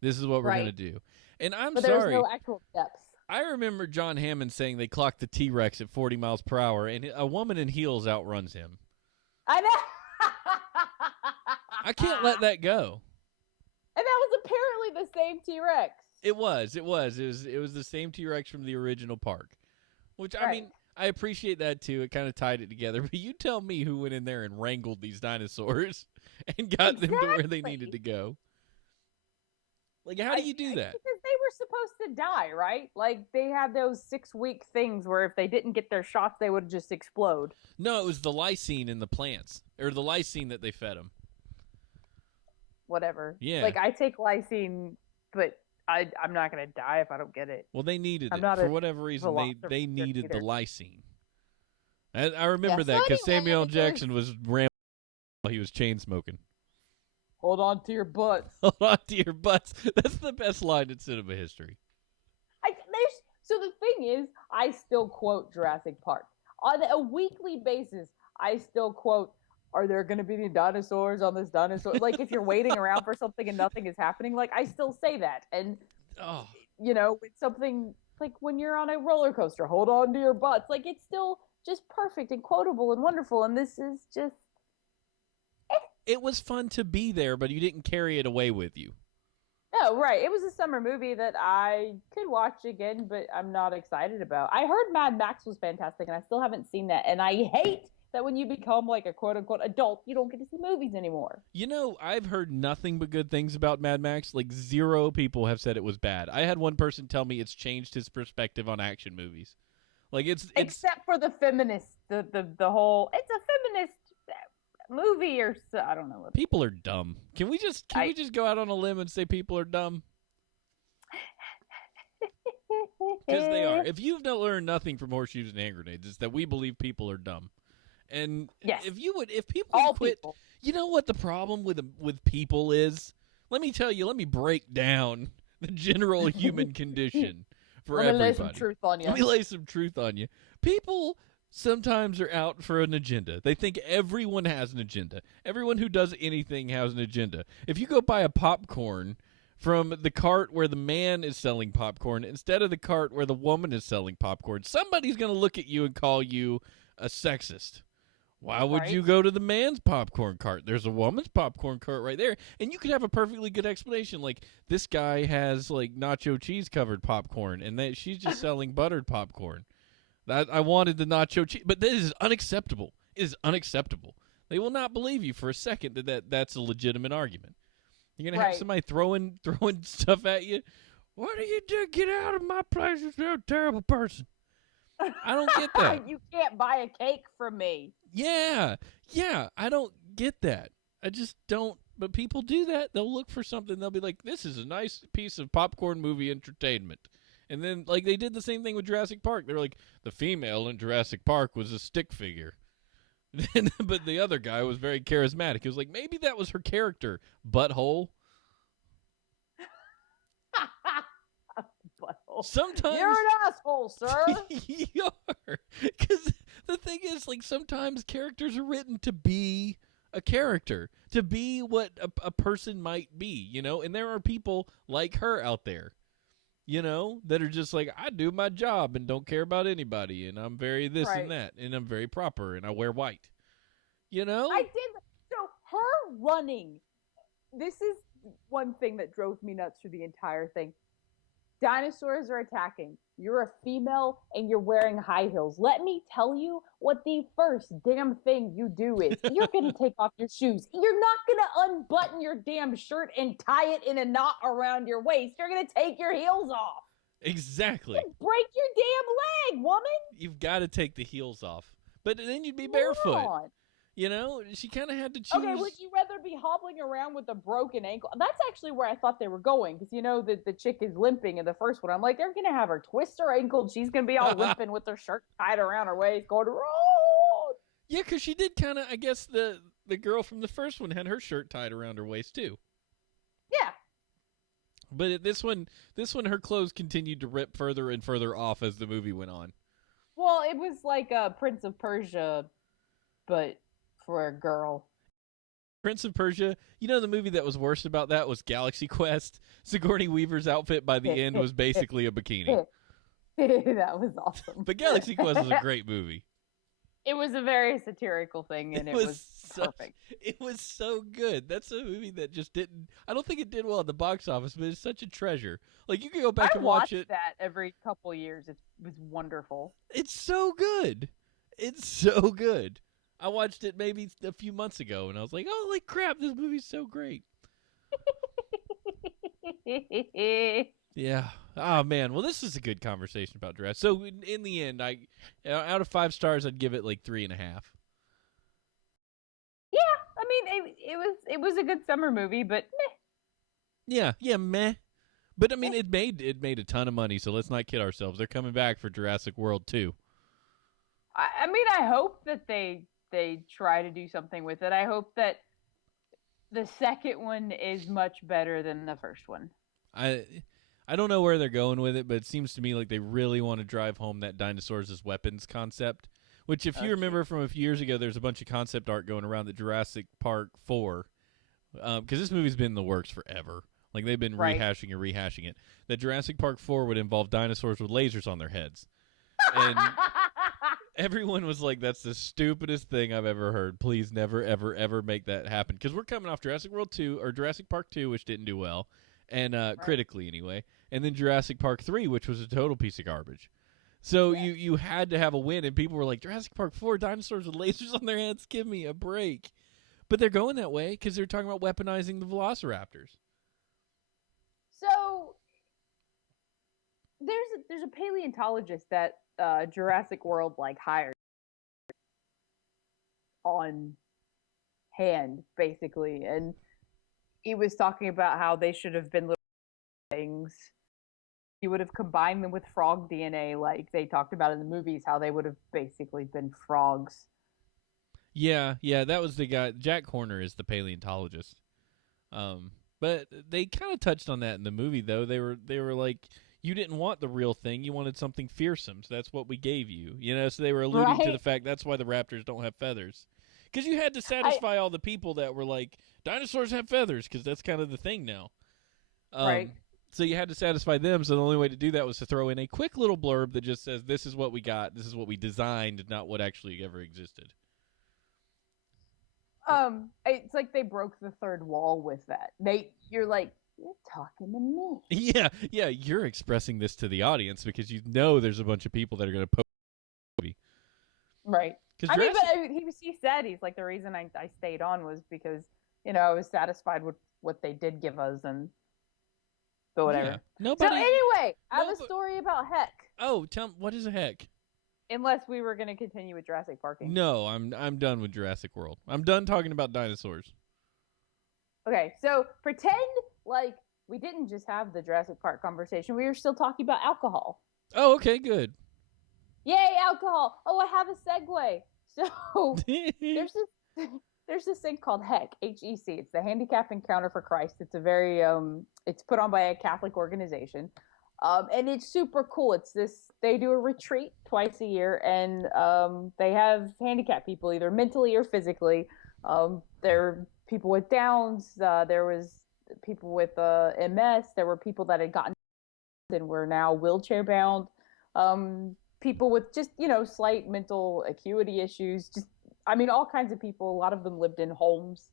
This is what we're going to do. And but sorry. There's no actual depth. I remember John Hammond saying they clocked the T-Rex at 40 miles per hour, and a woman in heels outruns him. I know. I can't let that go. And that was apparently the same T-Rex. It was the same T-Rex from the original park. Which, I mean, I appreciate that, too. It kind of tied it together. But you tell me who went in there and wrangled these dinosaurs and got them to where they needed to go. Like, how do you do that? Because they were supposed to die, right? Like, they had those 6-week things where if they didn't get their shots, they would just explode. No, it was the lysine in the plants. Or the lysine that they fed them. Whatever. Yeah. Like, I take lysine, but I'm not going to die if I don't get it. Well, they needed it. For whatever reason, they needed the lysine. I remember that because Samuel L. Jackson was rambling while he was chain smoking. Hold on to your butts. Hold on to your butts. That's the best line in cinema history. So the thing is, I still quote Jurassic Park. On a weekly basis, I still quote, are there going to be any dinosaurs on this dinosaur? Like, if you're waiting around for something and nothing is happening, like, I still say that. And, it's something, like, when you're on a roller coaster, hold on to your butts. Like, it's still just perfect and quotable and wonderful. And this is just... It was fun to be there, but you didn't carry it away with you. No, right. It was a summer movie that I could watch again, but I'm not excited about. I heard Mad Max was fantastic, and I still haven't seen that. And I hate that when you become like a quote-unquote adult, you don't get to see movies anymore. You know, I've heard nothing but good things about Mad Max. Like, 0 people have said it was bad. I had one person tell me it's changed his perspective on action movies. Like, it's except for the feminist, the whole, it's a feminist movie or so, I don't know what. People are dumb. Can we just go out on a limb and say people are dumb? Because they are. If you've learned nothing from Horseshoes and Hand Grenades, it's that we believe people are dumb. And if people would quit, people. You know what the problem with people is? Let me tell you. Let me break down the general human condition for everybody. Let me lay some truth on you. Let me lay some truth on you. People sometimes are out for an agenda. They think everyone has an agenda. Everyone who does anything has an agenda. If you go buy a popcorn from the cart where the man is selling popcorn instead of the cart where the woman is selling popcorn, somebody's going to look at you and call you a sexist. Why would you Right? go to the man's popcorn cart? There's a woman's popcorn cart right there. And you could have a perfectly good explanation. Like, this guy has, like, nacho cheese covered popcorn, and that she's just selling buttered popcorn. I wanted the nacho cheese. But this is unacceptable. It is unacceptable. They will not believe you for a second that's a legitimate argument. You're going to have Right. somebody throwing stuff at you. What do you do? Get out of my place. You're a terrible person. I don't get that. You can't buy a cake from me. Yeah, I don't get that. I just don't. But people do that. They'll look for something. They'll be like, "This is a nice piece of popcorn movie entertainment," and then like they did the same thing with Jurassic Park. They were like, "The female in Jurassic Park was a stick figure," but the other guy was very charismatic. It was like maybe that was her character, butthole. Sometimes You're an asshole, sir. you are, because the thing is, like, sometimes characters are written to be a character, to be what a person might be, you know. And there are people like her out there, you know, that are just like, I do my job and don't care about anybody, and I'm very this Right. and that, and I'm very proper, and I wear white, you know. I did. So her running. This is one thing that drove me nuts through the entire thing. Dinosaurs are attacking. You're a female and you're wearing high heels. Let me tell you what the first damn thing you do is. You're going to take off your shoes. You're not going to unbutton your damn shirt and tie it in a knot around your waist. You're going to take your heels off. Exactly. You break your damn leg, woman. You've got to take the heels off, but then you'd be barefoot. Moron. You know, she kind of had to choose. Okay, would you rather be hobbling around with a broken ankle? That's actually where I thought they were going, because you know that the chick is limping in the first one. I'm like, they're gonna have her twist her ankle. She's gonna be all limping with her shirt tied around her waist, going roll. Yeah, because she did kind of. I guess the girl from the first one had her shirt tied around her waist too. Yeah. But this one, her clothes continued to rip further and further off as the movie went on. Well, it was like a Prince of Persia, but for a girl. Prince of Persia. You know, the movie that was worst about that was Galaxy Quest. Sigourney Weaver's outfit by the end was basically a bikini. That was awesome. But Galaxy Quest was a great movie. It was a very satirical thing, and it was perfect. It was so good. That's a movie that just didn't. I don't think it did well at the box office, but it's such a treasure. Like, you can go back and watch it. That every couple years. It was wonderful. It's so good. It's so good. I watched it maybe a few months ago, and I was like, "Holy crap, this movie's so great!" Yeah. Oh man. Well, this is a good conversation about Jurassic. So in the end, out of 5 stars, I'd give it like 3.5. Yeah, I mean, it was a good summer movie, but meh. Yeah, meh. But I mean, it made a ton of money. So let's not kid ourselves. They're coming back for Jurassic World 2. I mean, I hope that they try to do something with it. I hope that the second one is much better than the first one. I don't know where they're going with it, but it seems to me like they really want to drive home that dinosaurs as weapons concept. Which, if you remember from a few years ago, there's a bunch of concept art going around that Jurassic Park 4, because this movie's been in the works forever. Like, they've been rehashing and rehashing it. That Jurassic Park 4 would involve dinosaurs with lasers on their heads. And everyone was like, that's the stupidest thing I've ever heard. Please never, ever, ever make that happen. Because we're coming off Jurassic World 2, or Jurassic Park 2, which didn't do well, and critically anyway. And then Jurassic Park 3, which was a total piece of garbage. So you had to have a win, and people were like, Jurassic Park 4, dinosaurs with lasers on their heads, give me a break. But they're going that way because they're talking about weaponizing the velociraptors. So there's a paleontologist that Jurassic World hired on hand, basically, and he was talking about how they should have been little things. He would have combined them with frog DNA, like they talked about in the movies, how they would have basically been frogs. Yeah, that was the guy. Jack Horner is the paleontologist. But they kind of touched on that in the movie, though. They were like, you didn't want the real thing. You wanted something fearsome, so that's what we gave you. You know, so they were alluding to the fact that's why the raptors don't have feathers. Because you had to satisfy all the people that were like, dinosaurs have feathers, because that's kind of the thing now. Right. So you had to satisfy them, so the only way to do that was to throw in a quick little blurb that just says, this is what we got, this is what we designed, not what actually ever existed. It's like they broke the third wall with that. You're like, you're talking to me. Yeah, you're expressing this to the audience because you know there's a bunch of people that are going to post. Right. Because I mean, Jurassic, but he said he's like the reason I stayed on was because I was satisfied with what they did give us but whatever. yeah, So nobody, anyway, I have no, a story about heck. oh, tell me, what is a heck? Unless we were going to continue with Jurassic Parking. No, I'm done with Jurassic World. I'm done talking about dinosaurs. Okay, so pretend like we didn't just have the Jurassic Park conversation. We were still talking about alcohol. Oh, okay, good. Yay, alcohol! Oh, I have a segue. So there's this thing called HEC, HEC. It's the Handicap Encounter for Christ. It's a very it's put on by a Catholic organization, and it's super cool. They do a retreat twice a year, and they have handicapped people either mentally or physically. There are people with Downs. There was people with MS. There were people that had gotten and were now wheelchair bound. People with just slight mental acuity issues. Just all kinds of people. A lot of them lived in homes.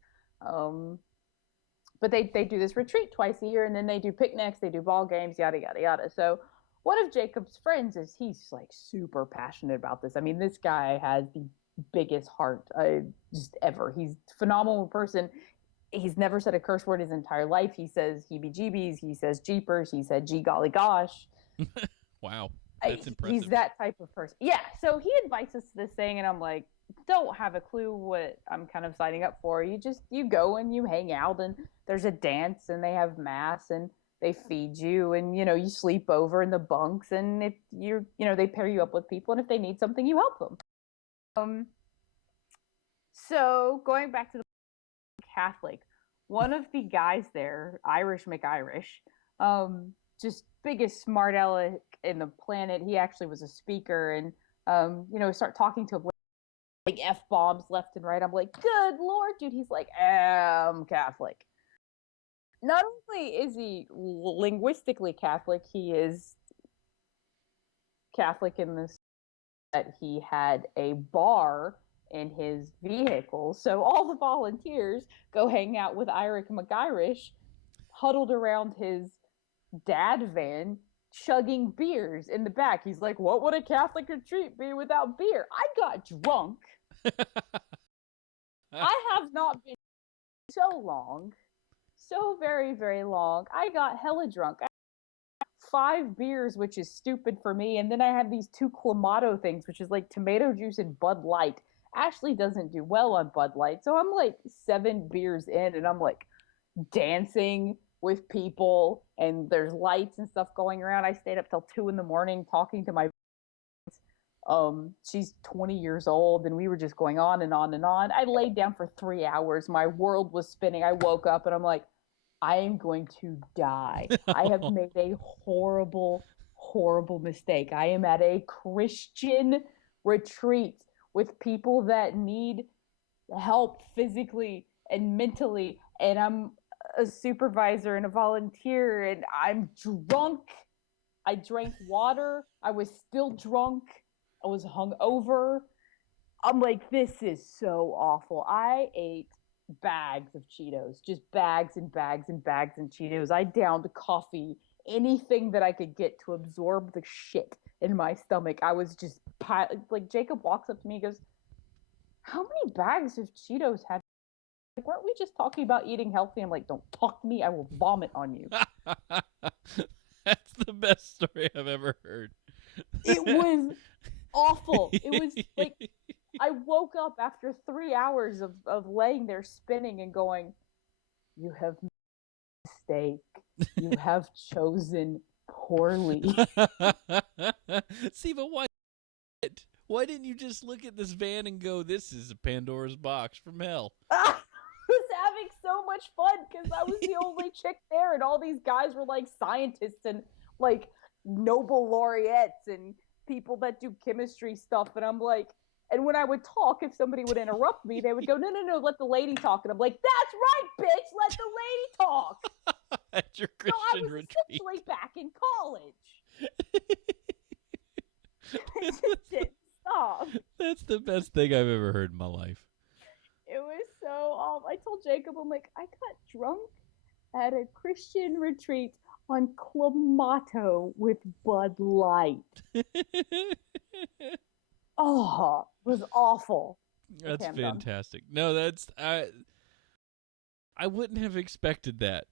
But they do this retreat twice a year, and then they do picnics, they do ball games, yada yada yada. So one of Jacob's friends he's like super passionate about this. I mean, this guy has the biggest heart just ever. He's a phenomenal person. He's never said a curse word his entire life. He says heebie-jeebies. He says jeepers. He said gee golly gosh. Wow, that's impressive. He's that type of person. Yeah. So he invites us to this thing, and I'm like, don't have a clue what I'm kind of signing up for. You go and you hang out, and there's a dance, and they have mass, and they feed you, and you sleep over in the bunks, and if they pair you up with people, and if they need something, you help them. So going back to the Catholic, one of the guys there, Irish McIrish, just biggest smart aleck in the planet. He actually was a speaker, and start talking to him like F-bombs left and right. I'm like, good Lord, dude. He's like, I'm Catholic. Not only is he linguistically Catholic, he is Catholic in this that he had a bar in his vehicle. So all the volunteers go hang out with Eric McIrish, huddled around his dad van, chugging beers in the back. He's like, what would a Catholic retreat be without beer? I got drunk. I have not been so long. So very, very long. I got hella drunk. I had 5 beers, which is stupid for me. And then I had these 2 Clamato things, which is like tomato juice and Bud Light. Ashley doesn't do well on Bud Light. So I'm like 7 beers in, and I'm like dancing with people, and there's lights and stuff going around. I stayed up till 2 a.m. talking to my she's 20 years old, and we were just going on and on and on. I laid down for 3 hours. My world was spinning. I woke up and I'm like, I am going to die. I have made a horrible, horrible mistake. I am at a Christian retreat with people that need help physically and mentally, and I'm a supervisor and a volunteer, and I'm drunk. I drank water. I was still drunk. I was hungover. I'm like, this is so awful. I ate bags of Cheetos, just bags and bags and bags and Cheetos. I downed coffee, anything that I could get to absorb the shit in my stomach. I was just like, Jacob walks up to me and goes, how many bags of Cheetos have you? Like, weren't we just talking about eating healthy? I'm like, don't talk to me. I will vomit on you. That's the best story I've ever heard. It was awful. It was like, I woke up after 3 hours of laying there spinning and going, you have made a mistake. You have chosen poorly. See, but why didn't you just look at this van and go, this is a Pandora's box from hell? I was having so much fun because I was the only chick there, and all these guys were like scientists and like Nobel laureates and people that do chemistry stuff. And I'm like, and when I would talk, if somebody would interrupt me, they would go, no, let the lady talk. And I'm like, that's right, bitch, let the lady talk. At your Christian retreat. So I was essentially back in college. It just didn't stop. That's the best thing I've ever heard in my life. It was so Jacob, I'm like, I got drunk at a Christian retreat on Clamato with Bud Light. Oh, it was awful. That's Okay, I'm done. fantastic. No, I wouldn't have expected that,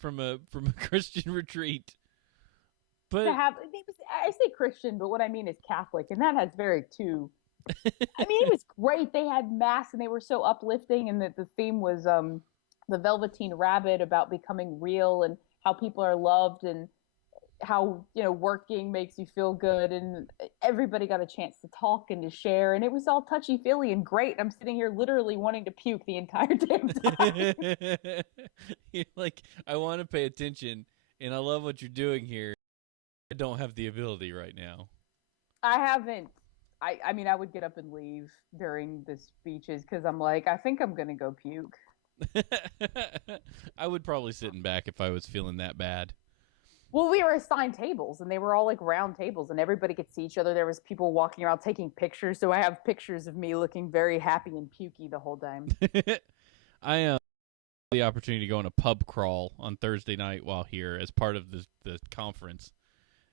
from a Christian retreat. To But have, I say Christian, but what I mean is Catholic, and that has very two. I mean, it was great. They had mass, and they were so uplifting, and the theme was the Velveteen Rabbit, about becoming real and how people are loved, and how working makes you feel good, and everybody got a chance to talk and to share, and it was all touchy feely and great. I'm sitting here literally wanting to puke the entire damn time. you're like, I want to pay attention, and I love what you're doing here. I don't have the ability right now. I haven't. I mean, I would get up and leave during the speeches because I'm like, I think I'm gonna go puke. I would probably sit in back if I was feeling that bad. Well, we were assigned tables, and they were all like round tables, and everybody could see each other. There was people walking around taking pictures, so I have pictures of me looking very happy and pukey the whole time. I the opportunity to go on a pub crawl on Thursday night while here as part of the conference,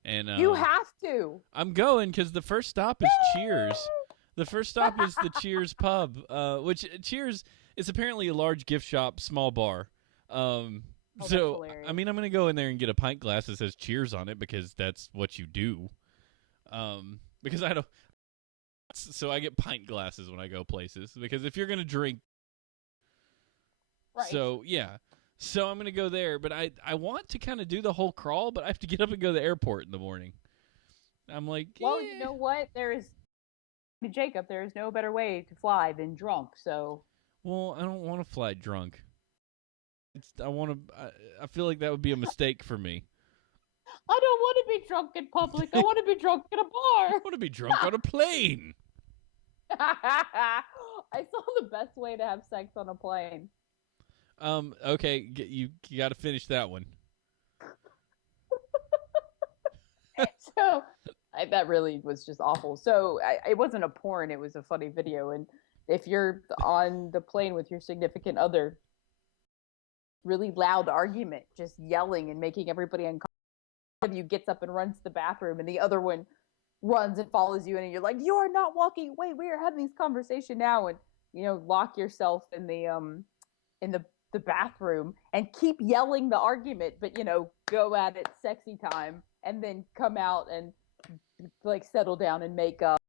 and You have to. I'm going because the first stop is Cheers. The first stop is the Cheers pub, which Cheers is apparently a large gift shop, small bar. So, I mean, I'm going to go in there and get a pint glass that says Cheers on it because that's what you do. Because I don't. So I get pint glasses when I go places because if you're going to drink. Right. So, yeah. So I'm going to go there, but I want to kind of do the whole crawl, but I have to get up and go to the airport in the morning. I'm like, well, you know what? Jacob, there is no better way to fly than drunk. So, well, I don't want to fly drunk. I feel like that would be a mistake for me. I don't want to be drunk in public. I want to be drunk in a bar. I want to be drunk on a plane. I saw the best way to have sex on a plane. Okay, you got to finish that one. So that really was just awful. So it wasn't a porn; it was a funny video. And if you're on the plane with your significant other, really loud argument, just yelling and making everybody uncomfortable. One of you gets up and runs to the bathroom, and the other one runs and follows you, and you're like, "You are not walking away. We are having this conversation now." And lock yourself in the bathroom and keep yelling the argument, but go at it sexy time, and then come out and like settle down and make up.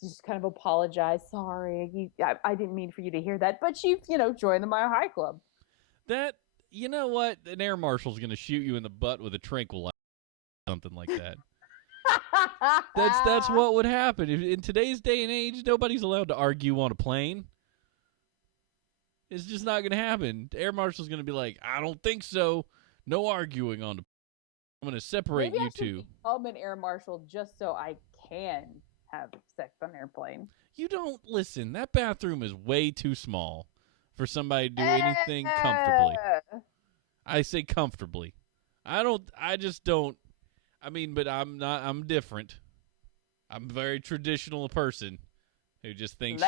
Just kind of apologize. Sorry, I didn't mean for you to hear that, but you've joined the Mile High Club. That, you know what? An air marshal's going to shoot you in the butt with a tranquilizer, something like that. That's what would happen. In today's day and age, nobody's allowed to argue on a plane. It's just not going to happen. The air marshal's going to be like, I don't think so. No arguing on the I'm going to separate Maybe you two. I'm an air marshal just so I can have sex on an airplane. You don't listen. That bathroom is way too small for somebody to do anything comfortably. I say comfortably. I just don't. I mean, but I'm different. I'm a very traditional person who just thinks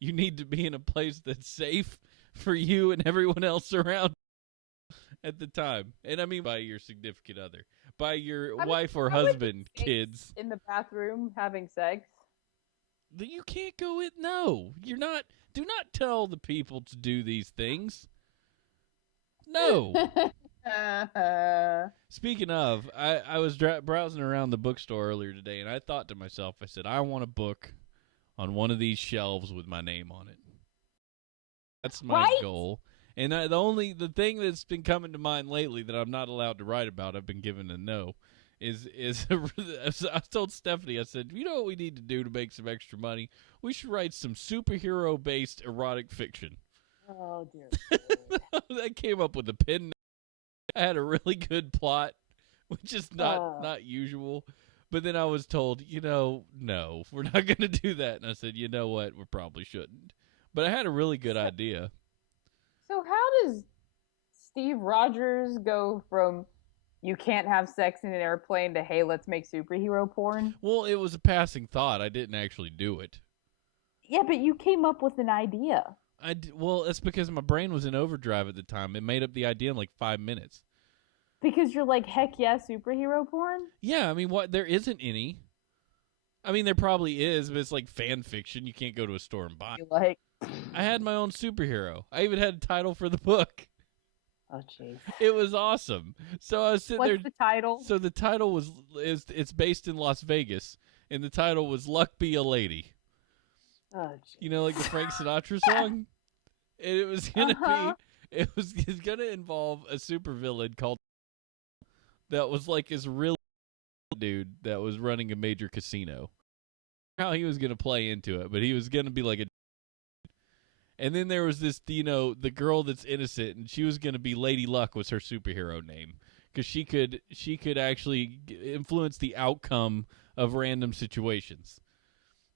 you need to be in a place that's safe for you and everyone else around at the time. And I mean by your significant other, by your wife or husband, kids. In the bathroom having sex. You can't go in. No, you're not. Do not tell the people to do these things. No. Speaking of, I was browsing around the bookstore earlier today, and I thought to myself, I said, I want a book on one of these shelves with my name on it. That's my goal. And the thing that's been coming to mind lately that I'm not allowed to write about, I've been given a no, is I told Stephanie, I said, you know what we need to do to make some extra money? We should write some superhero-based erotic fiction. Oh, dear God. That came up with a pen. I had a really good plot, which is not usual. But then I was told, no, we're not going to do that. And I said, you know what? We probably shouldn't. But I had a really good idea. So how does Steve Rogers go from you can't have sex in an airplane to hey, let's make superhero porn? Well, it was a passing thought. I didn't actually do it. Yeah, but you came up with an idea. Well, that's because my brain was in overdrive at the time. It made up the idea in like 5 minutes. Because you're like, heck yeah, superhero porn? Yeah, I mean, what? There isn't any. I mean, there probably is, but it's like fan fiction. You can't go to a store and buy. You like, I had my own superhero. I even had a title for the book. oh jeez. It was awesome. So I was sitting there. What's the title? So the title it's based in Las Vegas, and the title was "Luck Be a Lady." Oh jeez. You know, like the Frank Sinatra song. And it was gonna be. It's gonna involve a supervillain called that was like this really dude that was running a major casino. How he was gonna play into it, but he was gonna be like a. And then there was this, the girl that's innocent, and she was gonna be Lady Luck was her superhero name because she could actually influence the outcome of random situations.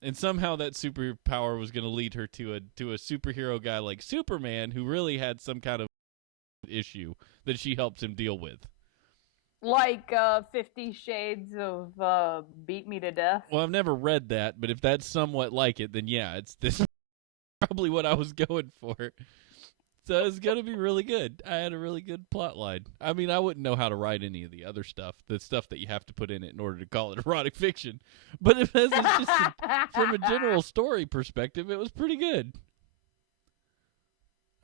And somehow that superpower was going to lead her to a superhero guy like Superman, who really had some kind of issue that she helped him deal with. Like 50 Shades of Beat Me to Death? Well, I've never read that, but if that's somewhat like it, then yeah, it's this probably what I was going for. So it's going to be really good. I had a really good plot line. I mean, I wouldn't know how to write any of the other stuff, the stuff that you have to put in it in order to call it erotic fiction. But if it's just from a general story perspective, it was pretty good.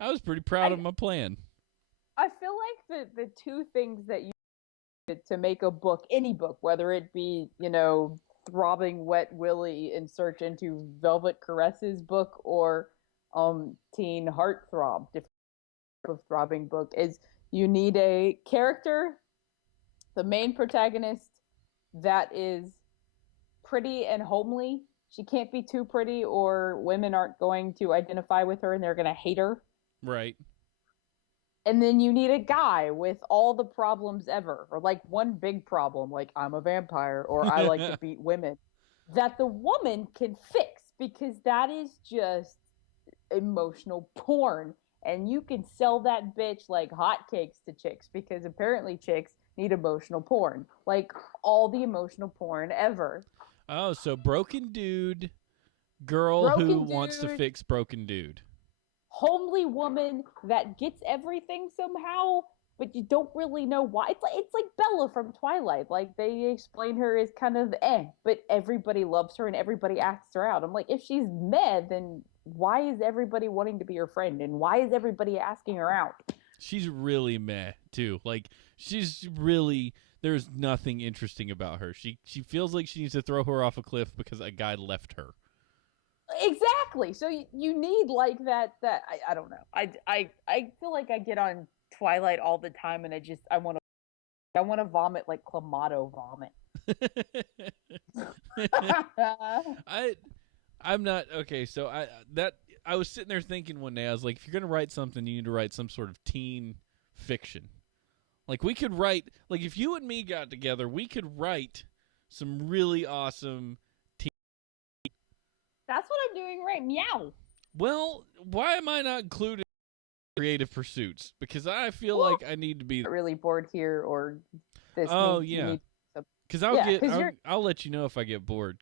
I was pretty proud of my plan. I feel like the two things that you did to make a book, any book, whether it be, Throbbing Wet Willie in Search into Velvet Caresses book or Teen Heartthrob, different type of throbbing book, is you need a character, the main protagonist, that is pretty and homely. She can't be too pretty or women aren't going to identify with her and they're going to hate her. Right. And then you need a guy with all the problems ever, or like one big problem, like I'm a vampire or I like to beat women, that the woman can fix, because that is just emotional porn. And you can sell that bitch like hotcakes to chicks, because apparently chicks need emotional porn. Like all the emotional porn ever. Oh, so broken dude, girl who wants to fix broken dude. Homely woman that gets everything somehow, but you don't really know why. It's like Bella from Twilight. Like they explain her as kind of but everybody loves her and everybody asks her out. I'm like, if she's meh, then why is everybody wanting to be her friend, and why is everybody asking her out? She's really meh too. Like she's really, there's nothing interesting about her. She feels like she needs to throw her off a cliff because a guy left her. Exactly. So you need like that I don't know. I feel like I get on Twilight all the time and I want to vomit like Clamato vomit. I'm not okay. So I was sitting there thinking one day, I was like, if you're gonna write something, you need to write some sort of teen fiction. Like we could write, like if you and me got together, we could write some really awesome. That's what I'm doing right meow. Well, why am I not included in creative pursuits? Because I feel like I need to be really bored here, or this. Oh yeah. Because I'll let you know if I get bored.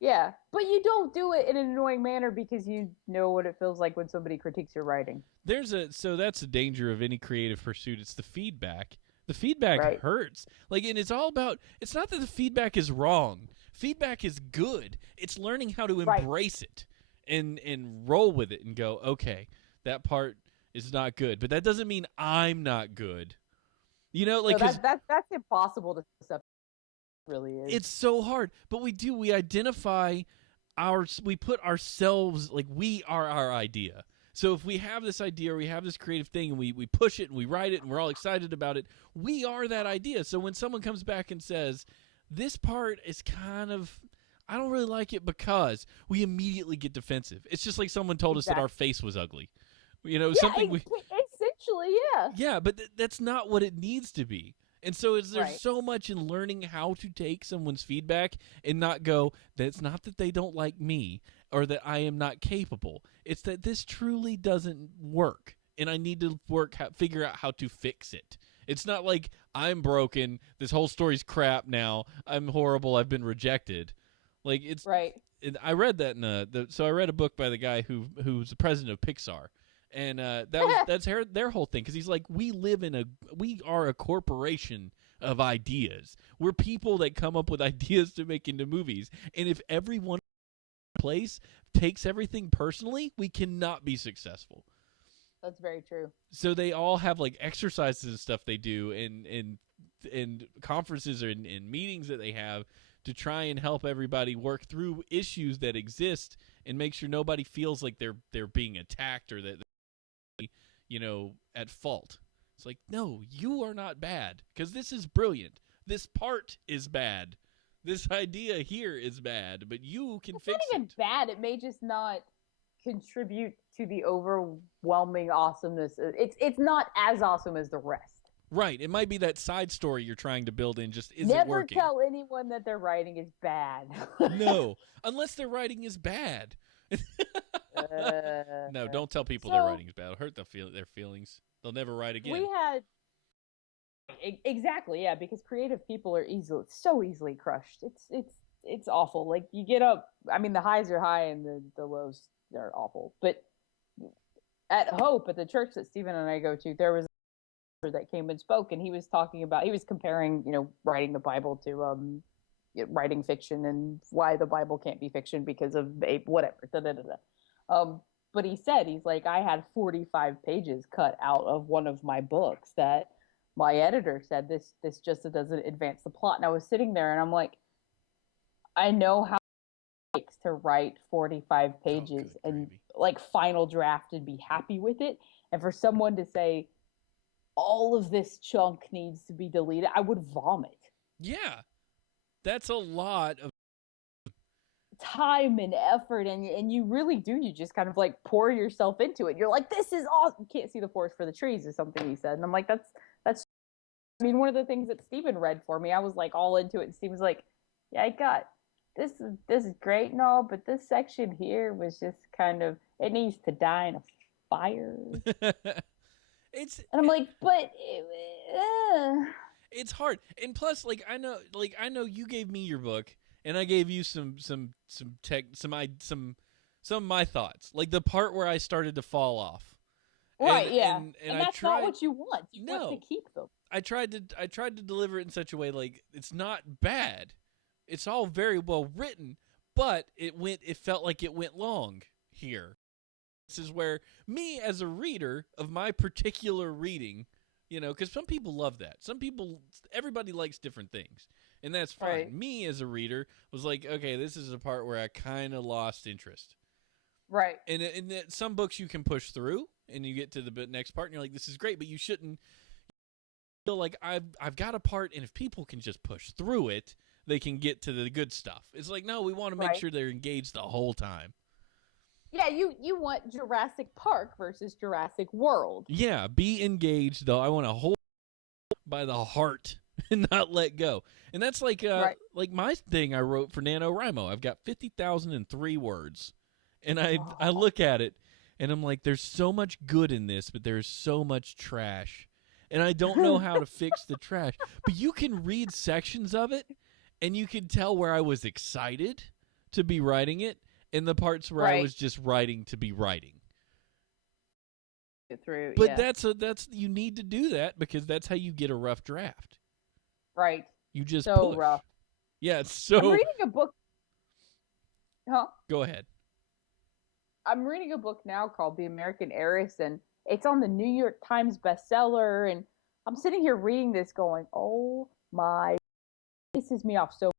Yeah, but you don't do it in an annoying manner because you know what it feels like when somebody critiques your writing. So that's the danger of any creative pursuit. It's the feedback. The feedback hurts. Like, and it's all about, it's not that the feedback is wrong. Feedback is good. It's learning how to embrace it and roll with it and go, okay, that part is not good, but that doesn't mean I'm not good. You know, like, that's impossible to accept. Really is. It's so hard, but we identify we put ourselves, like we are our idea. So if we have this idea or we have this creative thing and we push it and we write it and we're all excited about it, we are that idea. So when someone comes back and says, this part is kind of, I don't really like it, because we immediately get defensive. It's just like someone told us that our face was ugly. You know, something essentially, yeah. Yeah, but that's not what it needs to be. And so there's so much in learning how to take someone's feedback and not go, that's not that they don't like me or that I am not capable. It's that this truly doesn't work, and I need to figure out how to fix it. It's not like I'm broken, this whole story's crap now, I'm horrible, I've been rejected. Like it's I read that in so I read a book by the guy who's the president of Pixar, and that's their whole thing, because he's like, we are a corporation of ideas. We're people that come up with ideas to make into movies, and if everyone place takes everything personally, we cannot be successful. That's very true. So they all have like exercises and stuff they do in conferences or in meetings that they have to try and help everybody work through issues that exist and make sure nobody feels like they're being attacked or that they're, at fault. It's like, no, you are not bad, because this is brilliant. This part is bad. This idea here is bad, but you can fix it. It's not even bad. It may just not contribute to the overwhelming awesomeness. It's not as awesome as the rest. Right. It might be that side story you're trying to build in just isn't Never working. tell anyone that their writing is bad. No, unless their writing is bad. No, don't tell people their writing is bad. It'll hurt their feelings. They'll never write again. We had exactly, yeah, because creative people are so easily crushed. It's awful. Like, you get up. I mean, the highs are high and the lows are awful. But at Hope, at the church that Stephen and I go to, there was a that came and spoke, and he was comparing, writing the Bible to writing fiction, and why the Bible can't be fiction because of whatever. But he's like, I had 45 pages cut out of one of my books that my editor said this just doesn't advance the plot. And I was sitting there and I'm like, I know how it takes to write 45 pages and like final draft and be happy with it. And for someone to say all of this chunk needs to be deleted, I would vomit. Yeah. That's a lot of time and effort, and you really do. You just kind of like pour yourself into it. You're like, this is awesome. You can't see the forest for the trees, is something he said. And I'm like, that's. I mean, one of the things that Stephen read for me, I was like all into it. And Stephen's like, yeah, I got this is great and all, but this section here was just kind of, it needs to die in a fire. And I'm like, but it's hard. And plus, like, I know you gave me your book, and I gave you some of my thoughts, like the part where I started to fall off. Right, yeah. And that's not what you want. You want to keep them. I tried to deliver it in such a way like it's not bad. It's all very well written, but it felt like it went long here. This is where me as a reader of my particular reading, because some people love that. Everybody likes different things, and that's fine. Right. Me as a reader was like, okay, this is a part where I kind of lost interest. Right. And some books you can push through, and you get to the next part, and you're like, this is great, but you shouldn't feel like I've got a part, and if people can just push through it, they can get to the good stuff. It's like, no, we want to make sure they're engaged the whole time. Yeah, you want Jurassic Park versus Jurassic World. Yeah, be engaged, though. I want to hold by the heart and not let go. And that's like like my thing I wrote for NaNoWriMo. I've got 50,003 words. And I look at it, and I'm like, there's so much good in this, but there's so much trash. And I don't know how to fix the trash. But you can read sections of it, and you can tell where I was excited to be writing it, and the parts where I was just writing to be writing. But that's you need to do that, because that's how you get a rough draft. Right. You just so push. Rough. Yeah, it's so. I'm reading a book. Huh? Go ahead. I'm reading a book now called The American Heiress, and it's on the New York Times bestseller. And I'm sitting here reading this, going, "Oh my!" This pisses me off so,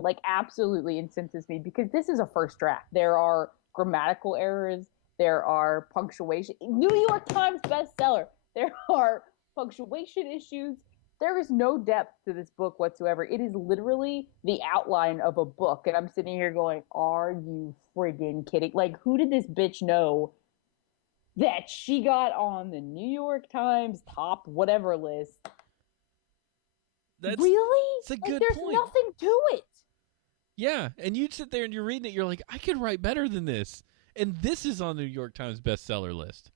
like, absolutely incenses me, because this is a first draft. There are grammatical errors. There are punctuation. New York Times bestseller. There are punctuation issues. There is no depth to this book whatsoever. It is literally the outline of a book. And I'm sitting here going, are you friggin' kidding? Like, who did this bitch know that she got on the New York Times top whatever list? Really? That's a good point. There's nothing to it. Yeah, and you'd sit there and you're reading it, you're like, I could write better than this. And this is on the New York Times bestseller list.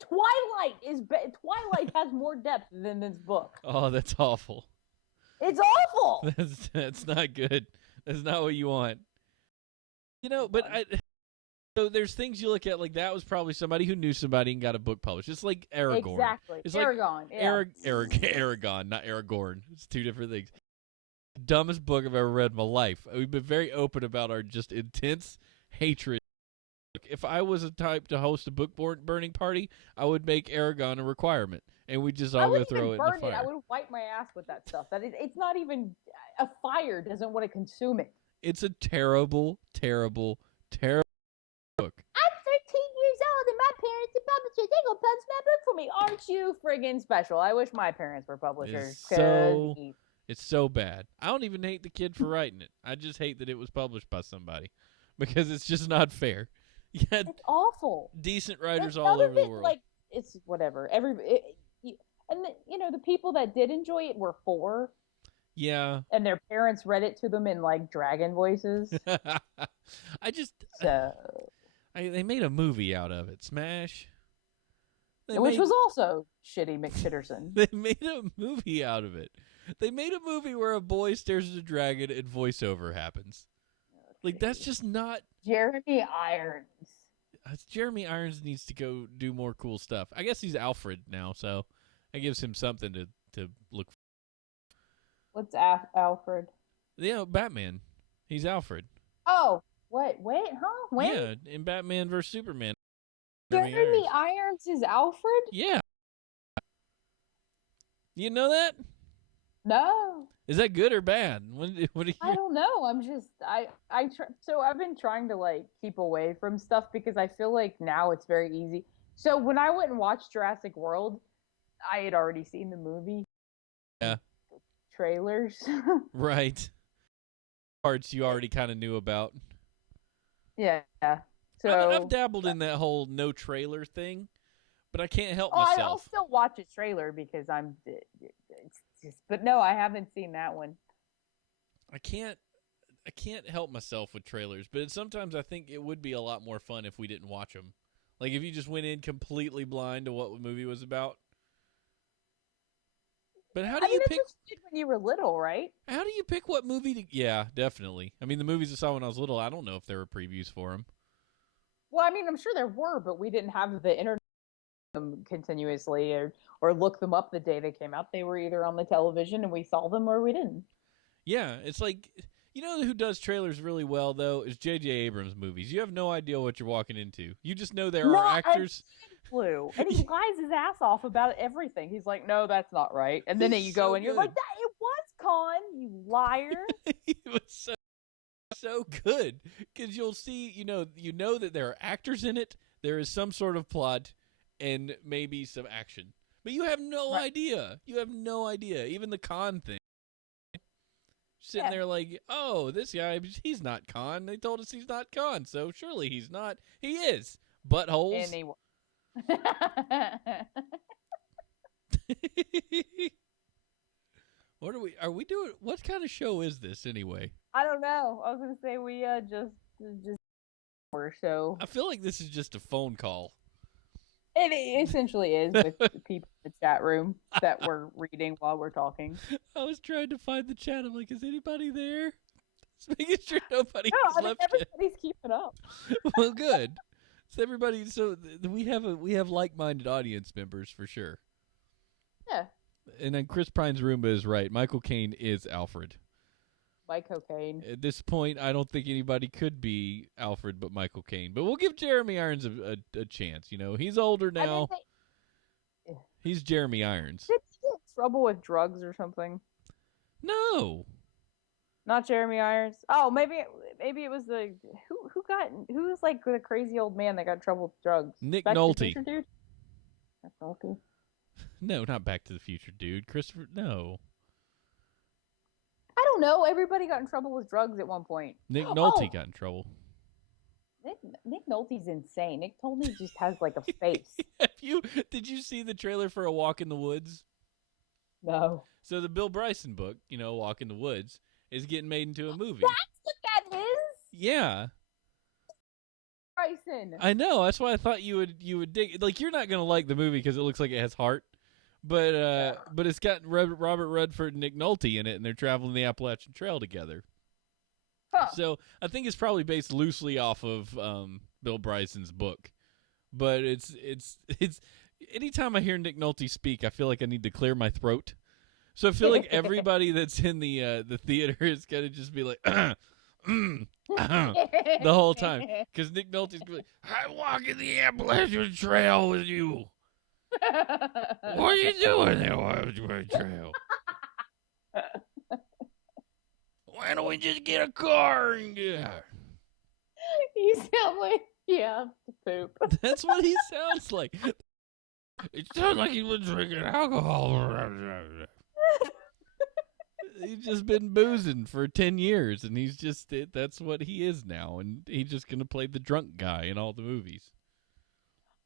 Twilight has more depth than this book. Oh, that's awful. It's awful. That's not good. That's not what you want. But so there's things you look at like that was probably somebody who knew somebody and got a book published. It's like Aragorn. Exactly. It's Aragon. like Aragon, not Aragorn. It's two different things. Dumbest book I've ever read in my life. We've been very open about our just intense hatred. If I was a type to host a book burning party, I would make Aragon a requirement, and we just all go throw it in the fire. I would wipe my ass with that stuff. It's not even a fire. Doesn't want to consume it. It's a terrible, terrible, terrible book. I'm 13 years old, and my parents are publishers. They gonna publish my book for me. Aren't you friggin' special? I wish my parents were publishers. It's so bad. I don't even hate the kid for writing it. I just hate that it was published by somebody because it's just not fair. Yeah, it's awful. Decent writers all over the world. Like it's whatever. The people that did enjoy it were 4. Yeah. And their parents read it to them in like dragon voices. They made a movie out of it. Smash. Which was also shitty McShitterson. They made a movie out of it. They made a movie where a boy stares at a dragon and voiceover happens. Okay. Like, that's just not... Jeremy Irons. Jeremy Irons needs to go do more cool stuff. I guess he's Alfred now, so that gives him something to look for. What's Alfred? Batman. He's Alfred. Oh, wait, huh? When? Yeah, in Batman vs. Superman. Jeremy Irons is Alfred? Yeah. You know that? No. Is that good or bad? I don't know. I'm just so I've been trying to like keep away from stuff because I feel like now it's very easy. So when I went and watched Jurassic World, I had already seen the movie. Yeah. Trailers. Right. Parts you already kind of knew about. Yeah. So I've dabbled in that whole no trailer thing, but I can't help myself. I'll still watch a trailer because but no, I haven't seen that one. I can't help myself with trailers, but sometimes I think it would be a lot more fun if we didn't watch them. Like if you just went in completely blind to what the movie was about. But how do you pick? That's what you did when you were little, right? How do you pick what movie to? Yeah, definitely. I mean, the movies I saw when I was little, I don't know if there were previews for them. Well, I mean, I'm sure there were, but we didn't have the internet continuously or look them up the day they came out. They were either on the television and we saw them or we didn't. Yeah, it's like, who does trailers really well, though, is J.J. Abrams movies. You have no idea what you're walking into. You just know there are actors. And he lies his ass off about everything. He's like, no, that's not right. And then you go and you're like, it was Con, you liar. It was so good because you'll see, you know that there are actors in it. There is some sort of plot and maybe some action. But you have no idea. You have no idea. Even the Khan thing. Sitting there like, oh, this guy, he's not Khan. They told us he's not Khan, so surely he's not. He is. Buttholes. Anyway. What are we doing? What kind of show is this anyway? I don't know. I was going to say we just our show. I feel like this is just a phone call. It essentially is with the people in the chat room that we're reading while we're talking. I was trying to find the chat. I'm like, is anybody there? Just making sure nobody left. Everybody's keeping up. Well, good. So everybody, we have like-minded audience members for sure. Yeah. And then Chris Pine's Roomba is right. Michael Caine is Alfred. Michael Caine. At this point, I don't think anybody could be Alfred but Michael Caine. But we'll give Jeremy Irons a chance. He's older now. He's Jeremy Irons. Did he get in trouble with drugs or something? No. Not Jeremy Irons. Oh, maybe it was the who was like the crazy old man that got in trouble with drugs. Nick Back Nolte. To the Future dude? Nick Nolte. No, not Back to the Future dude. Christopher. No. I don't know. Everybody got in trouble with drugs at one point. Nick Nolte got in trouble. Nick Nolte's insane. Nick Nolte just has like a face. Did you see the trailer for A Walk in the Woods? No. So the Bill Bryson book, Walk in the Woods, is getting made into a movie. That's what that is? Yeah. Bryson. I know. That's why I thought you would dig. Like, you're not gonna like the movie because it looks like it has heart, but it's got Robert Redford and Nick Nolte in it, and they're traveling the Appalachian Trail together. Huh. So I think it's probably based loosely off of Bill Bryson's book. But it's anytime I hear Nick Nolte speak, I feel like I need to clear my throat. So I feel like everybody that's in the theater is gonna just be like the whole time because Nick Nolte's gonna be like, "I'm walking the Appalachian Trail with you. What are you doing there, Appalachian Trail? Why don't we just get a car and get?" You sound like you have to poop. That's what he sounds like. It sounds like he was drinking alcohol. He's just been boozing for 10 years, and that's what he is now, and he's just going to play the drunk guy in all the movies.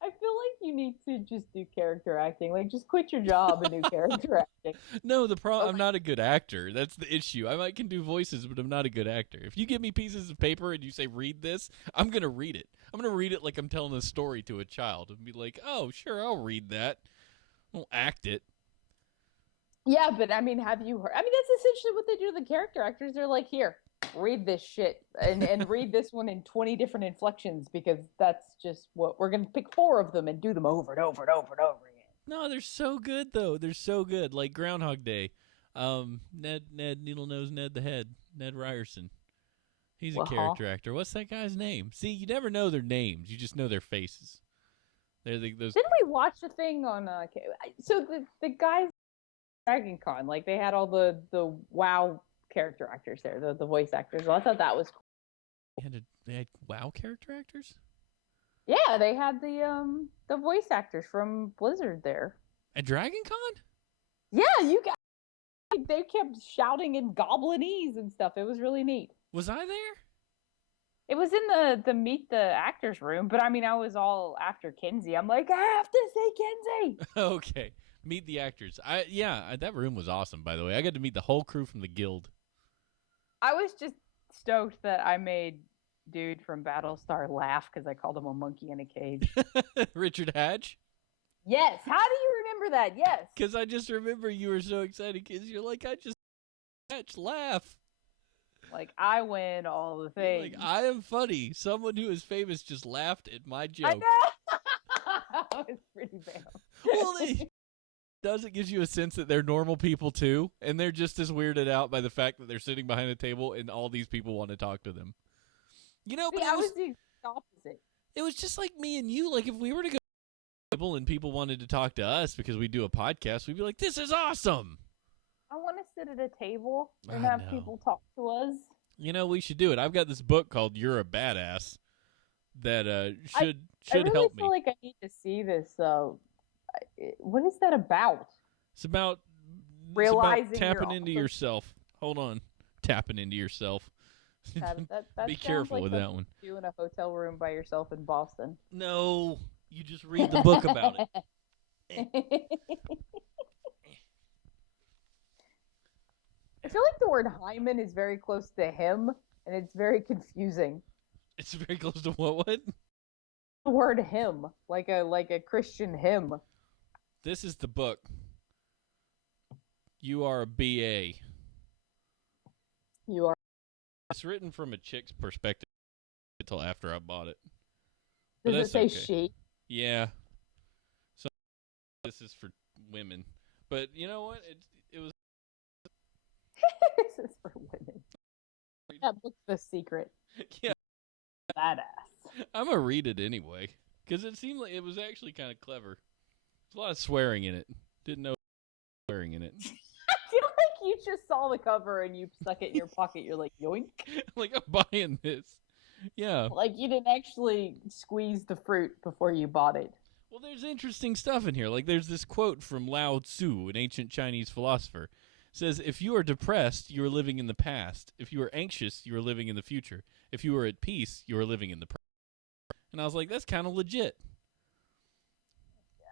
I feel like you need to just do character acting. Like, just quit your job and do character acting. No, the problem, I'm not a good actor. That's the issue. I can do voices, but I'm not a good actor. If you give me pieces of paper and you say, read this, I'm going to read it. I'm going to read it like I'm telling a story to a child and be like, oh, sure, I'll read that. I won't act it. Yeah, but I mean, have you heard? I mean, that's essentially what they do to the character actors. They're like, here, read this shit and read this one in 20 different inflections because that's just what we're going to pick 4 of them and do them over and over and over and over again. No, they're so good, though. They're so good. Like Groundhog Day. Ned, Needle Nose Ned the Head, Ned Ryerson. He's a character actor. What's that guy's name? See, you never know their names. You just know their faces. Those. Didn't we watch the thing on? So the guys Dragon Con, like they had all the WoW character actors there, the voice actors. Well, I thought that was cool. They had WoW character actors? Yeah, they had the voice actors from Blizzard there. At Dragon Con? Yeah, they kept shouting in Goblinese and stuff. It was really neat. Was I there? It was in the meet the actors room, but I mean, I was all after Kinsey. I'm like, I have to say Kinsey. Okay. Meet the actors. That room was awesome, by the way. I got to meet the whole crew from the guild. I was just stoked that I made dude from Battlestar laugh because I called him a monkey in a cage. Richard Hatch? Yes. How do you remember that? Yes. Because I just remember you were so excited because you're like, I just Hatch laugh. Like, I win all the things. Like, I am funny. Someone who is famous just laughed at my joke. I know. That was pretty bad. Well, it gives you a sense that they're normal people too, and they're just as weirded out by the fact that they're sitting behind a table and all these people want to talk to them. You know, but I was the opposite. It was just like me and you. Like if we were to go to a table and people wanted to talk to us because we do a podcast, we'd be like, "This is awesome." I want to sit at a table and have people talk to us. You know, we should do it. I've got this book called "You're a Badass" that should I really help me. I feel like I need to see this. What is that about? It's about realizing tapping into yourself. Hold on, tapping into yourself. That Be careful with that one. You in a hotel room by yourself in Boston. No, you just read the book about it. I feel like the word hymen is very close to him, and it's very confusing. It's very close to what? The word hymn, like a Christian hymn. This is the book. You are a BA. You are. It's written from a chick's perspective until after I bought it. Does it say she? Yeah. So this is for women. But you know what? It was. This is for women. That book's the secret. Yeah. Badass. I'm going to read it anyway. Because it seemed like it was actually kind of clever. There's a lot of swearing in it. Didn't know swearing in it. I feel like you just saw the cover and you stuck it in your pocket. You're like, yoink. Like, I'm buying this. Yeah. Like, you didn't actually squeeze the fruit before you bought it. Well, there's interesting stuff in here. Like, there's this quote from Lao Tzu, an ancient Chinese philosopher. It says, if you are depressed, you are living in the past. If you are anxious, you are living in the future. If you are at peace, you are living in the present. And I was like, that's kind of legit.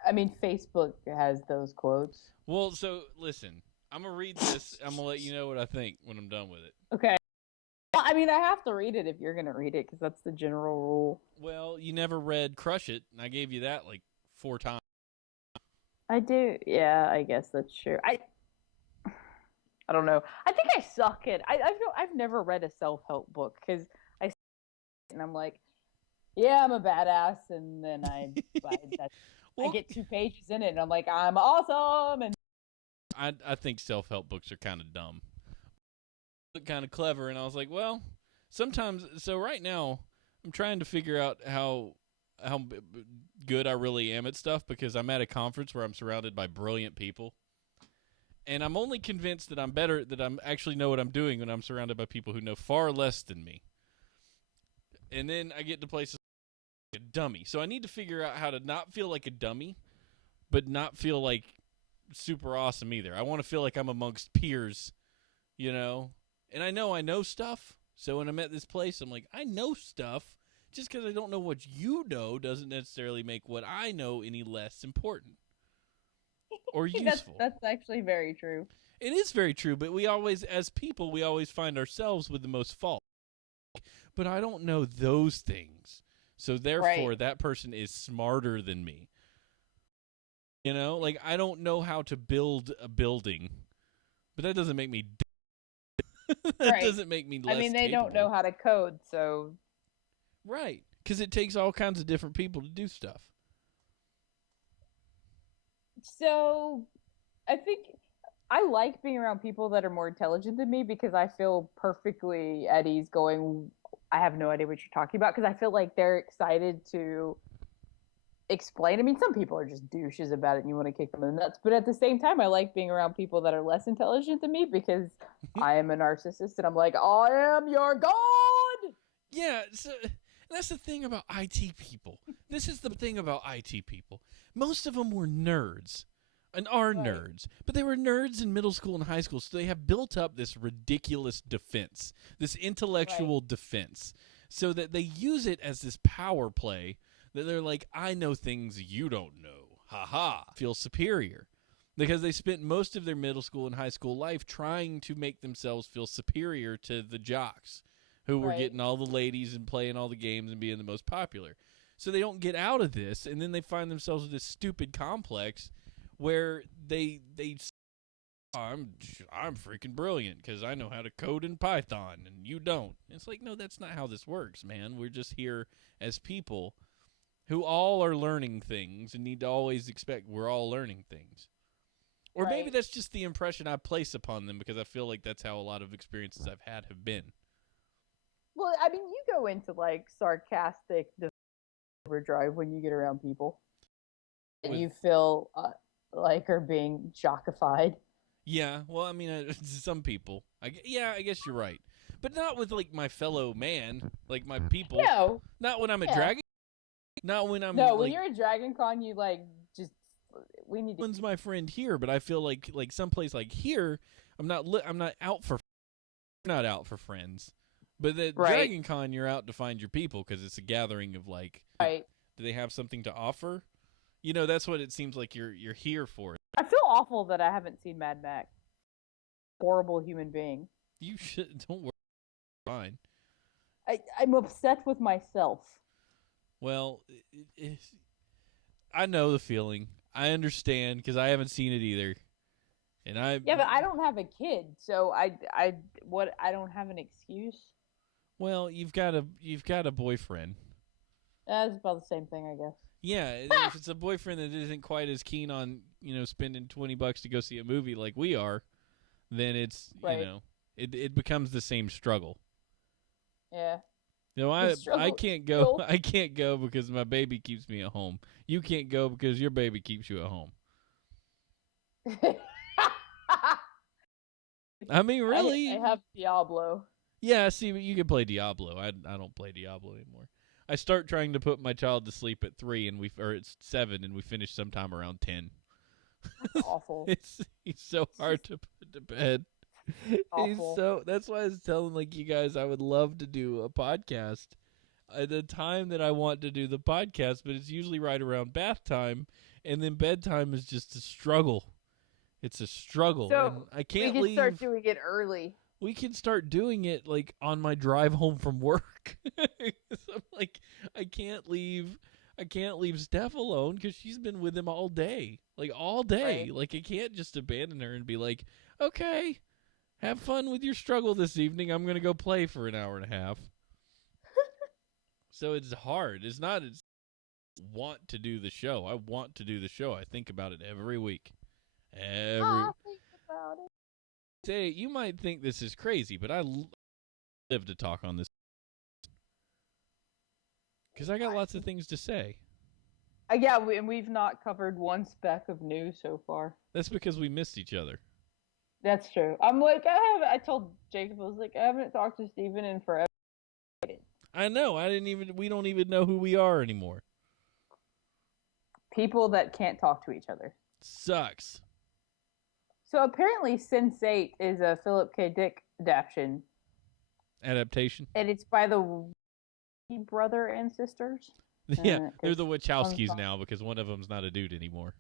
I mean, Facebook has those quotes. Well, so, listen. I'm going to read this. I'm going to let you know what I think when I'm done with it. Okay. Well, I mean, I have to read it if you're going to read it, because that's the general rule. Well, you never read Crush It, and I gave you that like 4 times. I do. Yeah, I guess that's true. I don't know. I think I suck at. I've never read a self help book because I and I'm like, yeah, I'm a badass, and then I Well, get 2 pages in it, and I'm like, I'm awesome, and I think self-help books are kind of dumb. Look kind of clever, and I was like, well, sometimes. So right now, I'm trying to figure out how good I really am at stuff because I'm at a conference where I'm surrounded by brilliant people, and I'm only convinced that I'm better, that I'm actually know what I'm doing when I'm surrounded by people who know far less than me. And then I get to places like a dummy, so I need to figure out how to not feel like a dummy, but not feel like super awesome either. I want to feel like I'm amongst peers, you know? And I know stuff. So when I'm at this place, I'm like, I know stuff. Just because I don't know what you know doesn't necessarily make what I know any less important or that's useful. that's actually very true. It is very true, but we always, as people, we always find ourselves with the most fault. But I don't know those things. So Right. therefore, that person is smarter than me. You know, like I don't know how to build a building, but that doesn't make me that Right. doesn't make me I less mean, they don't know capable. how to code, so Right. Because it takes all kinds of different people to do stuff. so I think I like being around people that are more intelligent than me because I feel perfectly at ease going, I have no idea what you're talking about because I feel like they're excited to explain. I mean, some people are just douches about it and you want to kick them in the nuts. But at the same time, I like being around people that are less intelligent than me because I am a narcissist and I'm like, I am your God. Yeah, so that's the thing about IT people. This is the thing about IT people. Most of them were nerds and are Right. nerds, but they were nerds in middle school and high school, so they have built up this ridiculous defense, this Right. intellectual defense, so that they use it as this power play that they're like, I know things you don't know. Ha ha. Feel superior. Because they spent most of their middle school and high school life trying to make themselves feel superior to the jocks who were Right. getting all the ladies and playing all the games and being the most popular. So they don't get out of this, and then they find themselves with this stupid complex where they I'm freaking brilliant because I know how to code in Python and you don't. It's like, no, that's not how this works, man. We're just here as people who all are learning things and need to always expect we're all learning things. Or maybe Right. that's just the impression I place upon them because I feel like that's how a lot of experiences I've had have been. Well, I mean, you go into like sarcastic overdrive when you get around people and With you feel like are being jockified. Yeah, well, I mean, some people. I guess you're right, but not with like my fellow man, like my people. No. Not when I'm at Yeah. Dragon. Not when I'm No, when like you're at Dragon Con, you like just we need to one's my friend here, but I feel like someplace like here, I'm not out for not out for friends. But at right. Dragon Con, you're out to find your people because it's a gathering of like, Right. do they have something to offer? You know, that's what it seems like you're here for. I feel awful that I haven't seen Mad Max. Horrible human being. You should don't worry, fine. I'm upset with myself. Well, I know the feeling. I understand because I haven't seen it either, and I Yeah, but I don't have a kid, so I don't have an excuse. well, you've got a boyfriend. That's about the same thing, I guess. Yeah, if it's a boyfriend that isn't quite as keen on spending $20 to go see a movie like we are, then it's Right. it becomes the same struggle. Yeah. You know, The I struggle can't go still. I can't go because my baby keeps me at home. You can't go because your baby keeps you at home. I mean, I really? have Diablo. Yeah, see, you can play Diablo. I don't play Diablo anymore. I start trying to put my child to sleep at 3 and or it's 7 and we finish sometime around 10. That's awful. He's so It's hard just to put to bed. He's awful. so that's why I was telling like you guys I would love to do a podcast at the time that I want to do the podcast, but it's usually right around bath time and then bedtime is just a struggle. It's a struggle and So I we can't can start leave. doing it early. We can start doing it like on my drive home from work. So I'm like, I can't leave. I can't leave Steph alone because she's been with him all day, like all day. Right. Like I can't just abandon her and be like, okay. Have fun with your struggle this evening. I'm going to go play for an hour and a half. So it's hard. It's not want to do the show. I want to do the show. I think about it every week. I think about it. Say, you might think this is crazy, but I live to talk on this because I got lots of things to say. Yeah, we've not covered one speck of news so far. That's because we missed each other. That's true. I told Jacob, I was like, I haven't talked to Steven in forever. I know. We don't even know who we are anymore. People that can't talk to each other. Sucks. So apparently Sense8 is a Philip K. Dick adaptation. And it's by the brother and sisters. Yeah, they're the Wachowskis now because one of them's not a dude anymore.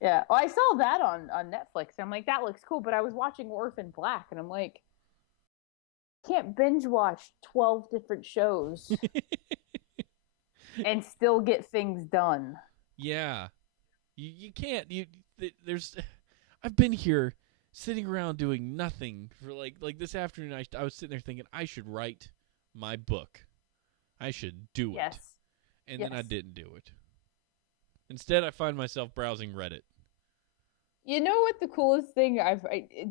Yeah, well, I saw that on Netflix. I'm like, that looks cool, but I was watching Orphan Black, and I'm like, can't binge watch 12 different shows and still get things done. Yeah, you can't. I've been here sitting around doing nothing for like this afternoon. I was sitting there thinking I should write my book. I should do it. Yes. And then I didn't do it. Instead, I find myself browsing Reddit. You know what the coolest thing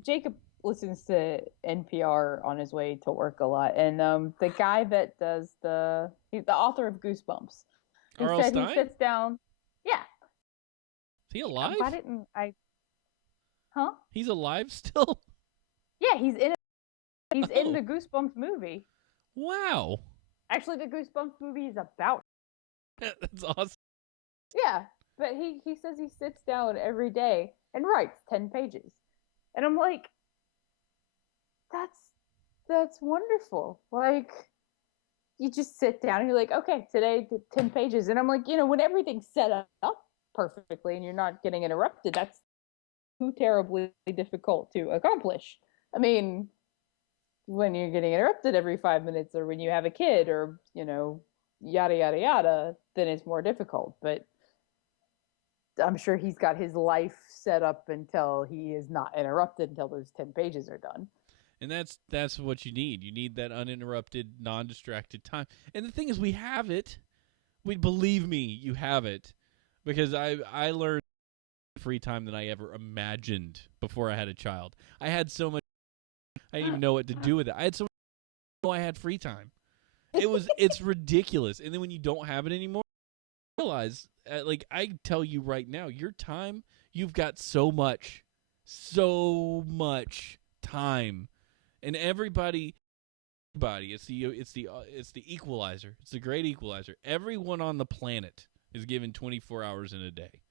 Jacob listens to NPR on his way to work a lot, and the guy that does he's the author of Goosebumps. R.L. Stine? He sits down. Yeah. Is he alive? Huh? He's alive still? Yeah, he's in it. He's in the Goosebumps movie. Wow. Actually, the Goosebumps movie is about. That's awesome. Yeah, but he says he sits down every day and writes 10 pages. And I'm like, that's wonderful. Like, you just sit down and you're like, okay, today 10 pages. And I'm like, when everything's set up perfectly and you're not getting interrupted, that's too terribly difficult to accomplish. I mean, when you're getting interrupted every 5 minutes or when you have a kid or, yada, yada, yada, then it's more difficult. But I'm sure he's got his life set up until he is not interrupted until those 10 pages are done. And that's what you need. You need that uninterrupted, non-distracted time. And the thing is, we have it. Believe me, you have it. Because I learned free time than I ever imagined before I had a child. I had so much. I didn't even know what to do with it. I had so much. I had free time. It's ridiculous. And then when you don't have it anymore, you realize, I tell you right now, your time, you've got so much time. And everybody, it's the equalizer. It's the great equalizer. Everyone on the planet is given 24 hours in a day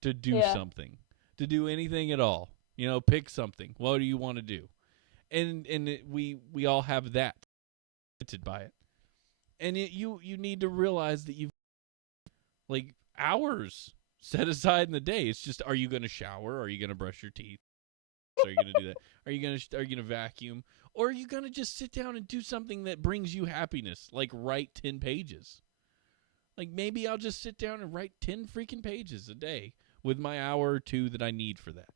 to do something, to do anything at all. Pick something. What do you want to do? And we all have that by it. And you need to realize that you've hours set aside in the day. It's just, are you going to shower? Are you going to brush your teeth? Are you going to do that? Are you going to vacuum? Or are you going to just sit down and do something that brings you happiness, like write 10 pages? Like, maybe I'll just sit down and write 10 freaking pages a day with my hour or two that I need for that.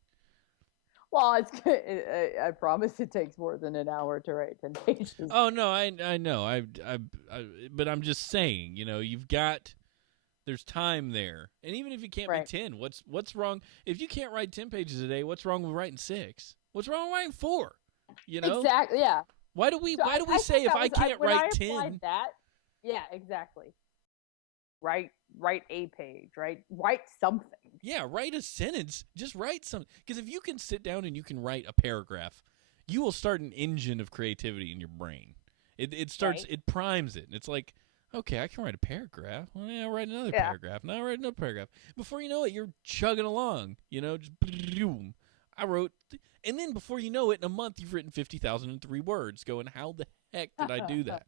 Well, I promise it takes more than an hour to write 10 pages. Oh, no, I know. But I'm just saying, you've got, there's time there. And even if you can't be 10, what's wrong? If you can't write 10 pages a day, what's wrong with writing 6? What's wrong with writing 4? Exactly, yeah. Why do we say if I can't write 10? Yeah, exactly. Write a page, write something. Yeah, write a sentence. Just write something. Because if you can sit down and you can write a paragraph, you will start an engine of creativity in your brain. It starts, it primes it. And it's like, okay, I can write a paragraph. Well, yeah, I'll write another paragraph. Now I'll write another paragraph. Before you know it, you're chugging along. Just boom. I wrote, and then before you know it, in a month, you've written 50,003 words. Going, how the heck did I do that?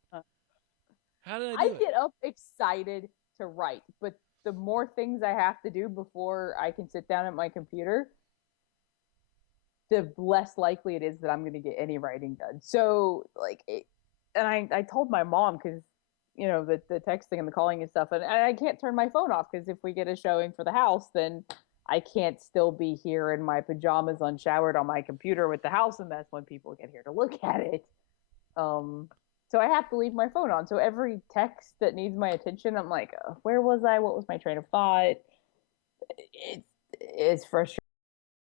How did I do it? I get up excited to write, but the more things I have to do before I can sit down at my computer, the less likely it is that I'm going to get any writing done. So, and I told my mom, because the texting and the calling and stuff, and I can't turn my phone off because if we get a showing for the house, then I can't still be here in my pajamas unshowered on my computer with the house a mess when people get here to look at it. So I have to leave my phone on. So every text that needs my attention, I'm like, where was I? What was my train of thought? It's frustrating.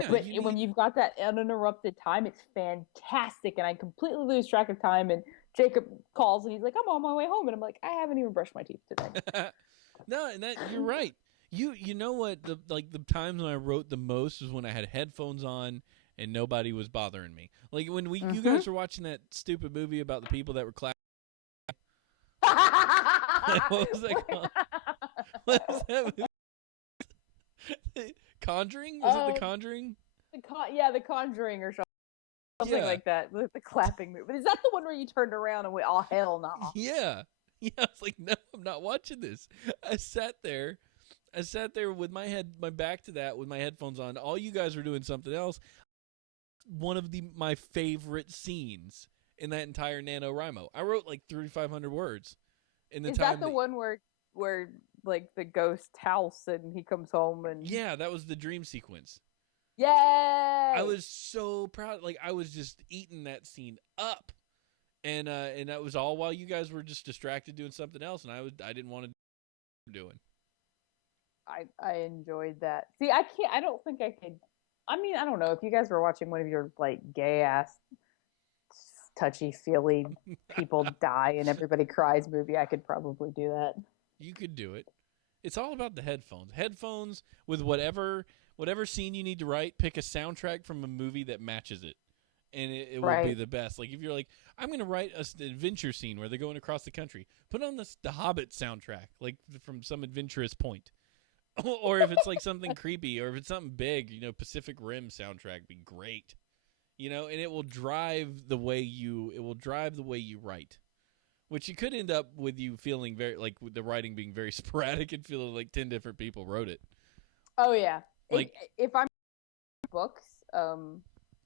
Yeah, But when you've got that uninterrupted time, it's fantastic. And I completely lose track of time. And Jacob calls and he's like, I'm on my way home. And I'm like, I haven't even brushed my teeth today. No, and that you're right. You know what the times when I wrote the most was when I had headphones on and nobody was bothering me. Like when you guys were watching that stupid movie about the people that were clapping. What was that called? What was that movie? Conjuring? Was it The Conjuring? The Conjuring or something like that. The clapping movie. But is that the one where you turned around and went, oh, hell no? Yeah. Yeah, I was like, no, I'm not watching this. I sat there with my back to that with my headphones on. All you guys were doing something else. One of my favorite scenes in that entire NaNoWriMo. I wrote like 3,500 words in the time. Is that the one where like the ghost house and he comes home and yeah, that was the dream sequence. Yay! I was so proud. Like I was just eating that scene up, and that was all while you guys were just distracted doing something else, and I didn't want to do it. I enjoyed that. See, I don't think I could. I mean, I don't know if you guys were watching one of your like gay ass, touchy feely people die and everybody cries movie. I could probably do that. You could do it. It's all about the headphones. Headphones with whatever scene you need to write. Pick a soundtrack from a movie that matches it, and it will be the best. Like if you're like, I'm going to write an adventure scene where they're going across the country. Put on the Hobbit soundtrack, like from some adventurous point. Or if it's like something creepy, or if it's something big, Pacific Rim soundtrack be great, and it will drive the way you write, which you could end up with you feeling very like with the writing being very sporadic and feeling like 10 different people wrote it. Oh yeah, like if I'm books, I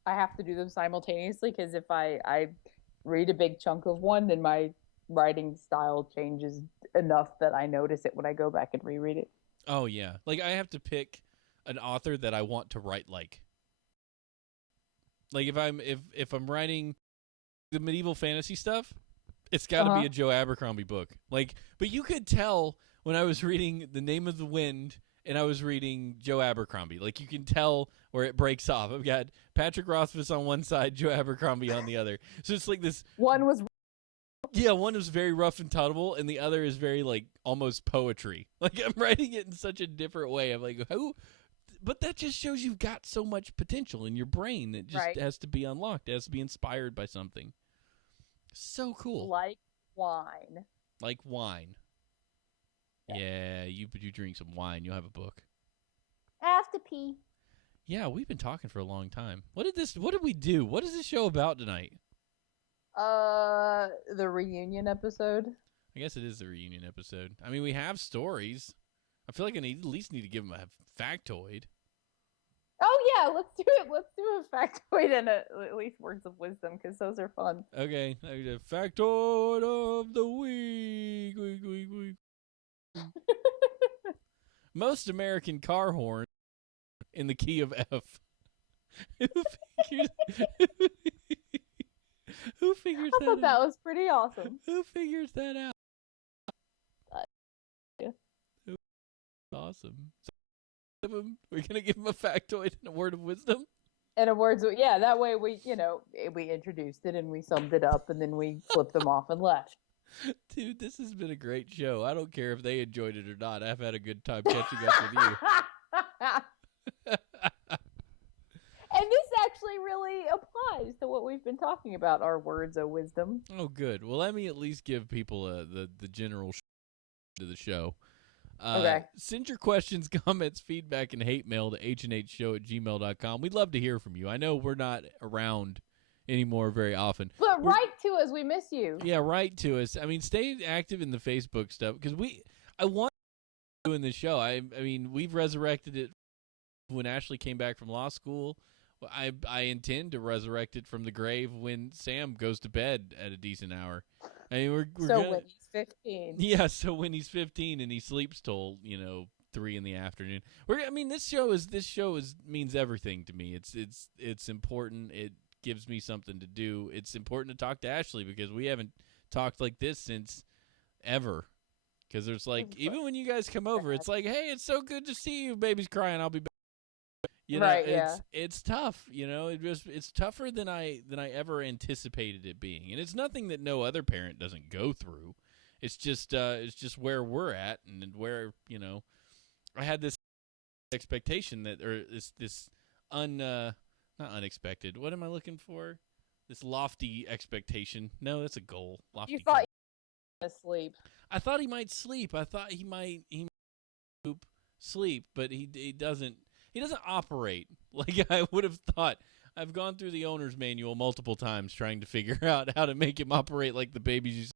have to do them simultaneously because if I read a big chunk of one, then my writing style changes enough that I notice it when I go back and reread it. Oh yeah, like I have to pick an author that I want to write like. Like if I'm writing the medieval fantasy stuff, it's got to be a Joe Abercrombie book. Like, but you could tell when I was reading The Name of the Wind and I was reading Joe Abercrombie. Like you can tell where it breaks off. I've got Patrick Rothfuss on one side, Joe Abercrombie on the other. So it's like this. One was very rough and tuttable, and the other is very like almost poetry. Like I'm writing it in such a different way. I'm like, who? But that just shows you've got so much potential in your brain that just has to be unlocked. It has to be inspired by something. So cool. Like wine. Like wine. Yeah, you drink some wine, you'll have a book. I have to pee. Yeah, we've been talking for a long time. What did we do? What is this show about tonight? The reunion episode. I guess it is the reunion episode. I mean, we have stories. I feel like I at least need to give them a factoid. Oh yeah, let's do it. Let's do a factoid and at least words of wisdom because those are fun. Okay, factoid of the week. Week. Most American car horns in the key of F. Who figures that out? I thought that was pretty awesome. Who figures that out? Awesome. So, we're going to give him a factoid and a word of wisdom? And a word, yeah, that way we introduced it and we summed it up and then we flipped them off and left. Dude, this has been a great show. I don't care if they enjoyed it or not. I've had a good time catching up with you. And this actually really applies to what we've been talking about, our words of wisdom. Oh, good. Well, let me at least give people the general to the show. Okay. Send your questions, comments, feedback, and hate mail to hnhshow@gmail.com. We'd love to hear from you. I know we're not around anymore very often. But write to us. We miss you. Yeah, write to us. I mean, stay active in the Facebook stuff because I want to do in this show. I mean, we've resurrected it when Ashley came back from law school. I intend to resurrect it from the grave when Sam goes to bed at a decent hour. I mean, we're when he's 15. Yeah, so when he's 15 and he sleeps till 3 in the afternoon. This show means everything to me. It's important. It gives me something to do. It's important to talk to Ashley because we haven't talked like this since ever. Because there's even when you guys come over, it's like, hey, it's so good to see you. Baby's crying. I'll be back. It's tough. It's tougher than I ever anticipated it being, and it's nothing that no other parent doesn't go through. It's just where we're at, and where I had this expectation not unexpected. What am I looking for? This lofty expectation. No, that's a goal. Lofty. You thought he was asleep. I thought he might sleep. I thought he might sleep, but he doesn't. He doesn't operate like I would have thought. I've gone through the owner's manual multiple times trying to figure out how to make him operate like the babies used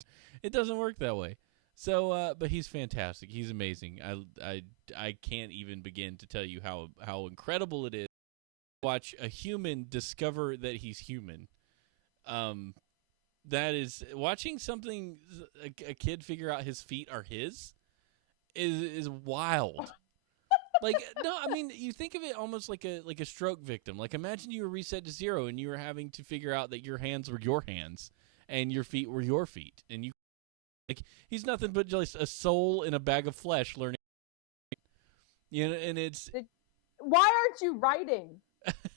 to. It doesn't work that way. So, but he's fantastic. He's amazing. I can't even begin to tell you how incredible it is to watch a human discover that he's human. That is watching something a kid figure out his feet are his is wild. You think of it almost like a stroke victim. Like, imagine you were reset to 0 and you were having to figure out that your hands were your hands and your feet were your feet, and he's nothing but just a soul in a bag of flesh learning. And it's why aren't you writing?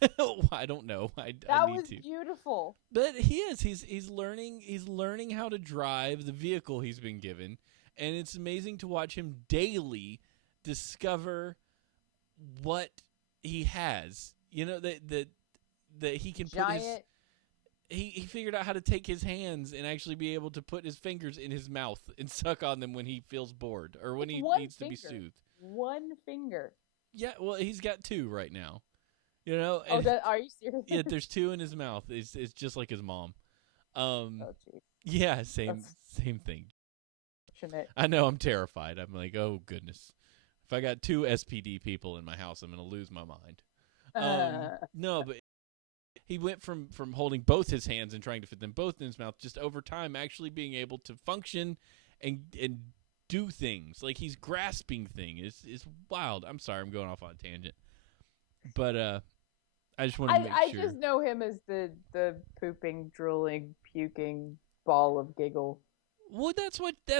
I don't know. I need was to. Beautiful. But he is. He's learning how to drive the vehicle he's been given, and it's amazing to watch him daily discover what he has. That he can put his. He figured out how to take his hands and actually be able to put his fingers in his mouth and suck on them when he feels bored or when he needs to be soothed. One finger. Yeah, well, he's got 2 right now. Are you serious? Yeah, there's 2 in his mouth. It's just like his mom. Geez. Yeah, same thing. I know, I'm terrified. I'm like, oh goodness. If I got 2 SPD people in my house, I'm going to lose my mind. No, but he went from holding both his hands and trying to fit them both in his mouth, just over time actually being able to function and do things. Like, he's grasping things. It's wild. I'm sorry, I'm going off on a tangent. But I just want to make sure. I just know him as the pooping, drooling, puking ball of giggle. Well, that's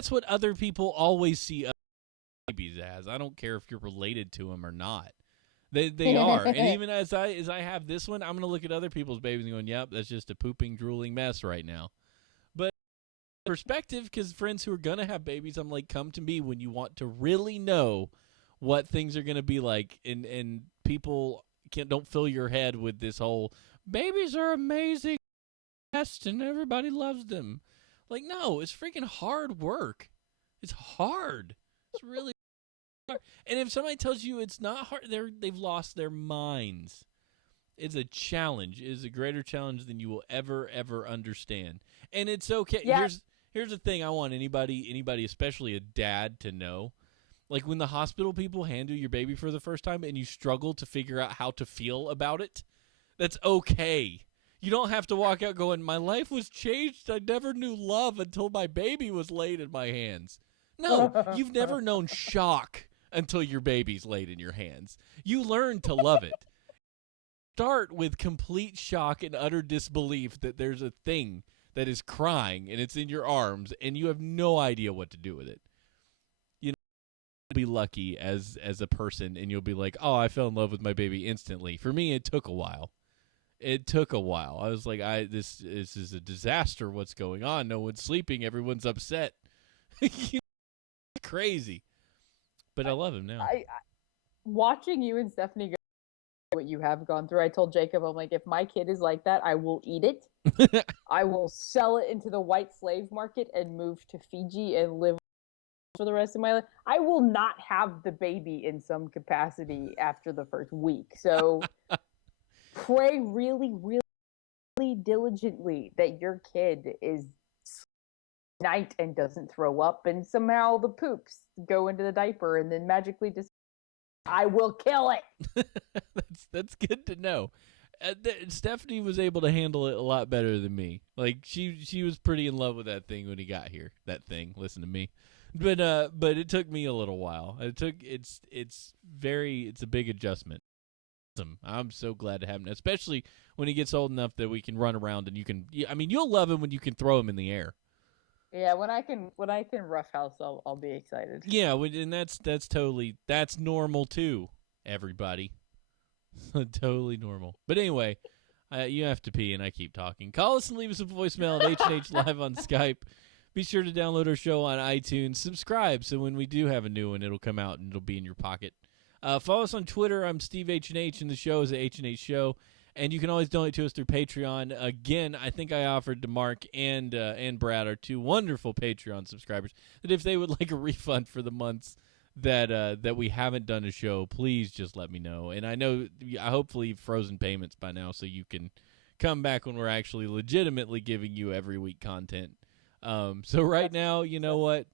what other people always see babies as. I don't care if you're related to them or not. They are. And even as I have this one, I'm going to look at other people's babies and going, yep, that's just a pooping, drooling mess right now. But perspective, because friends who are going to have babies, I'm like, come to me when you want to really know what things are going to be like. And people don't fill your head with this whole, babies are amazing and everybody loves them. Like, no, it's freaking hard work. It's hard. It's really hard. And if somebody tells you it's not hard, they've lost their minds. It's a challenge. It is a greater challenge than you will ever understand. And it's okay. Yeah. Here's the thing I want anybody, especially a dad, to know. Like, when the hospital people handle your baby for the first time and you struggle to figure out how to feel about it, that's okay. You don't have to walk out going, my life was changed. I never knew love until my baby was laid in my hands. No, you've never known shock until your baby's laid in your hands. You learn to love it. Start with complete shock and utter disbelief that there's a thing that is crying and it's in your arms and you have no idea what to do with it. You'll be lucky as a person and you'll be like, oh, I fell in love with my baby instantly. For me, it took a while. I was like, this is a disaster. What's going on? No one's sleeping. Everyone's upset. Crazy. But I love him now. Watching you and Stephanie go what you have gone through, I told Jacob, I'm like, if my kid is like that, I will eat it. I will sell it into the white slave market and move to Fiji and live for the rest of my life. I will not have the baby in some capacity after the first week. So pray really, really diligently that your kid is night and doesn't throw up and somehow the poops go into the diaper and then magically just I will kill it. That's good to know. Stephanie was able to handle it a lot better than me. Like, she was pretty in love with that thing when he got here. That thing, listen to me. but it took me a little while. It's a big adjustment. I'm so glad to have him, especially when he gets old enough that we can run around and you can. I mean, you'll love him when you can throw him in the air. Yeah, when I can roughhouse, I'll be excited. Yeah, and that's normal too. Everybody, totally normal. But anyway, you have to pee, and I keep talking. Call us and leave us a voicemail at H&H Live on Skype. Be sure to download our show on iTunes. Subscribe so when we do have a new one, it'll come out and it'll be in your pocket. Follow us on Twitter. I'm Steve H&H, and the show is at H&H Show. And you can always donate to us through Patreon. Again, I think I offered to Mark and Brad, our two wonderful Patreon subscribers, that if they would like a refund for the months that we haven't done a show, please just let me know. And I know hopefully you've frozen payments by now so you can come back when we're actually legitimately giving you every week content. So right now, you know what?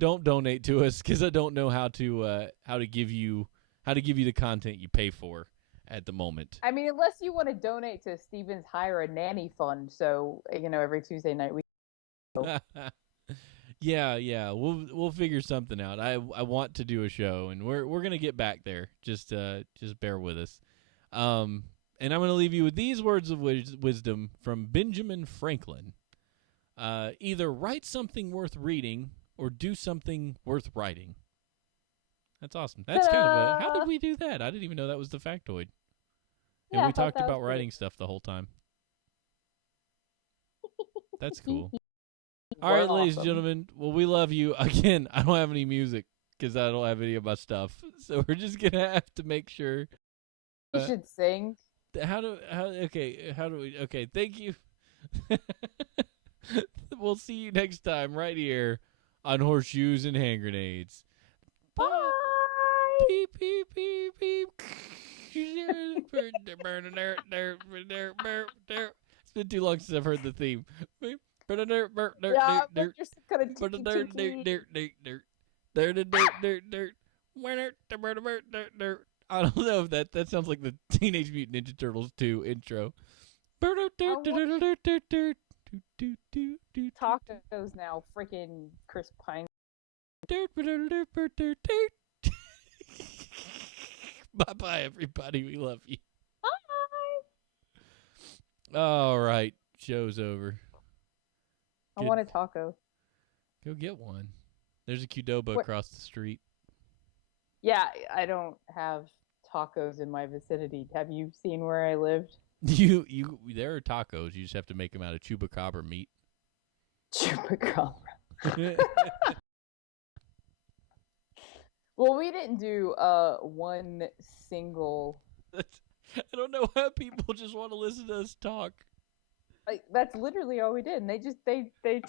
Don't donate to us because I don't know how to give you the content you pay for at the moment. I mean, unless you want to donate to Steven's Hire a Nanny Fund, so every Tuesday night we. Yeah, we'll figure something out. I want to do a show, and we're gonna get back there. Just bear with us. And I'm gonna leave you with these words of wisdom from Benjamin Franklin. Either write something worth reading or do something worth writing. That's awesome. That's kind of how did we do that? I didn't even know that was the factoid. And Yeah, we talked about writing stuff the whole time. That's cool. All right, ladies and gentlemen. Well, we love you. Again, I don't have any music because I don't have any of my stuff. So we're just going to have to make sure. You should sing. Okay, thank you. We'll see you next time right here on Horseshoes and Hand Grenades. Bye. Beep, beep, beep, beep. It's been too long since I've heard the theme. Yeah, we're just gonna I don't know if that sounds like the Teenage Mutant Ninja Turtles 2 intro. Tacos now, freaking Chris Pine. Bye-bye, everybody. We love you. Bye. All right. Show's over. I want a taco. Go get one. There's a Qdoba across the street. Yeah, I don't have tacos in my vicinity. Have you seen where I lived? There are tacos. You just have to make them out of chupacabra meat. Chupacabra. Well, we didn't do one single. I don't know how people just want to listen to us talk. That's literally all we did, and they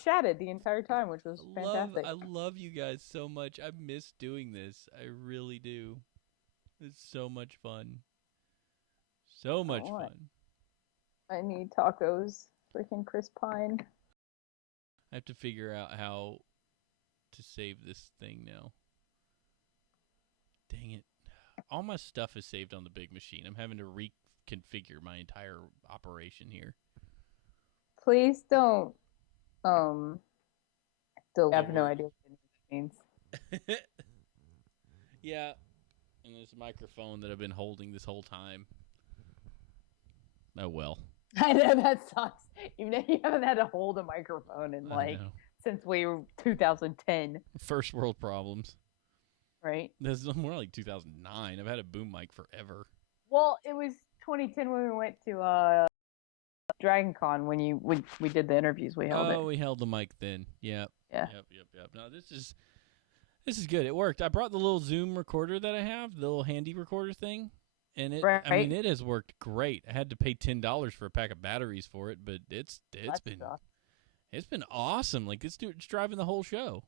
chatted the entire time, which was fantastic. I love you guys so much. I miss doing this. I really do. It's so much fun. So much fun. I need tacos. Freaking Chris Pine. I have to figure out how to save this thing now. Dang it. All my stuff is saved on the big machine. I'm having to reconfigure my entire operation here. Please don't. I have no idea what that means. Yeah. And this microphone that I've been holding this whole time. Oh, well. I know, that sucks. You haven't had to hold a microphone in since we were 2010. First world problems. Right? This is more like 2009. I've had a boom mic forever. Well, it was 2010 when we went to Dragon Con when we did the interviews. We held it. Oh, we held the mic then. Yep. Yeah. Yep. No, this is good. It worked. I brought the little Zoom recorder that I have, the little handy recorder thing, and I mean, it has worked great. I had to pay $10 for a pack of batteries for it, but it's been awesome. Like it's driving the whole show.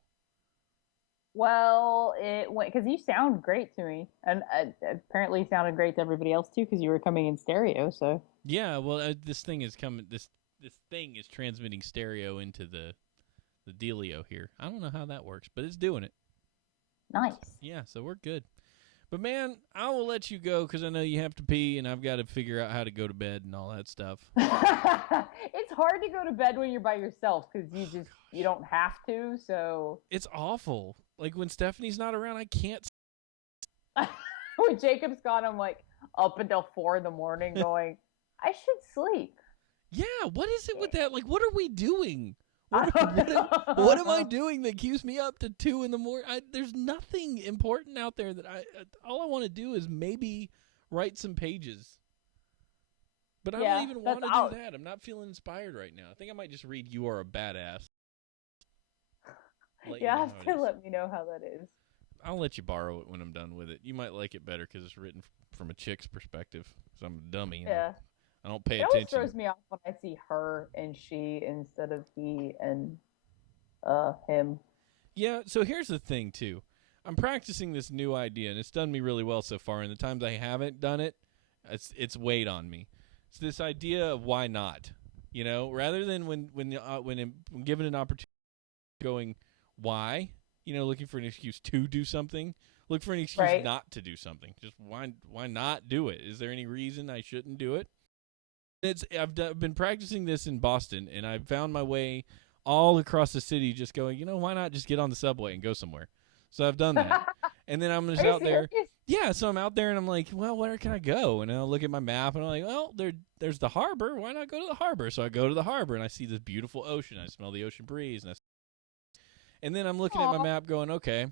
Well, it went because you sound great to me, and apparently sounded great to everybody else too because you were coming in stereo. So yeah, well, this thing is coming. This thing is transmitting stereo into the dealio here. I don't know how that works, but it's doing it. Nice. Yeah, so we're good. But, man, I will let you go because I know you have to pee and I've got to figure out how to go to bed and all that stuff. It's hard to go to bed when you're by yourself because you don't have to. So It's awful. Like, when Stephanie's not around, I can't. when Jacob's gone, I'm like up until 4 a.m. going, I should sleep. Yeah, what is it with that? Like, what are we doing? I don't know. What am I doing that keeps me up to 2 a.m? There's nothing important out there that all I want to do is maybe write some pages. But I don't even want to do that. I'm not feeling inspired right now. I think I might just read You Are a Badass. You have to let me know how that is. I'll let you borrow it when I'm done with it. You might like it better because it's written from a chick's perspective. Because I'm a dummy. Yeah. I don't pay attention. It always throws me off when I see her and she instead of he and him. Yeah, so here's the thing, too. I'm practicing this new idea, and it's done me really well so far. And the times I haven't done it, it's weighed on me. It's this idea of why not, rather than when given an opportunity, going why, looking for an excuse to do something. Look for an excuse not to do something. Just why not do it? Is there any reason I shouldn't do it? I've been practicing this in Boston, and I've found my way all across the city just going, why not just get on the subway and go somewhere? So I've done that. And then I'm just out there. Yeah, so I'm out there, and I'm like, well, where can I go? And I'll look at my map, and I'm like, well, there's the harbor. Why not go to the harbor? So I go to the harbor, and I see this beautiful ocean. I smell the ocean breeze. And then I'm looking at my map going, okay,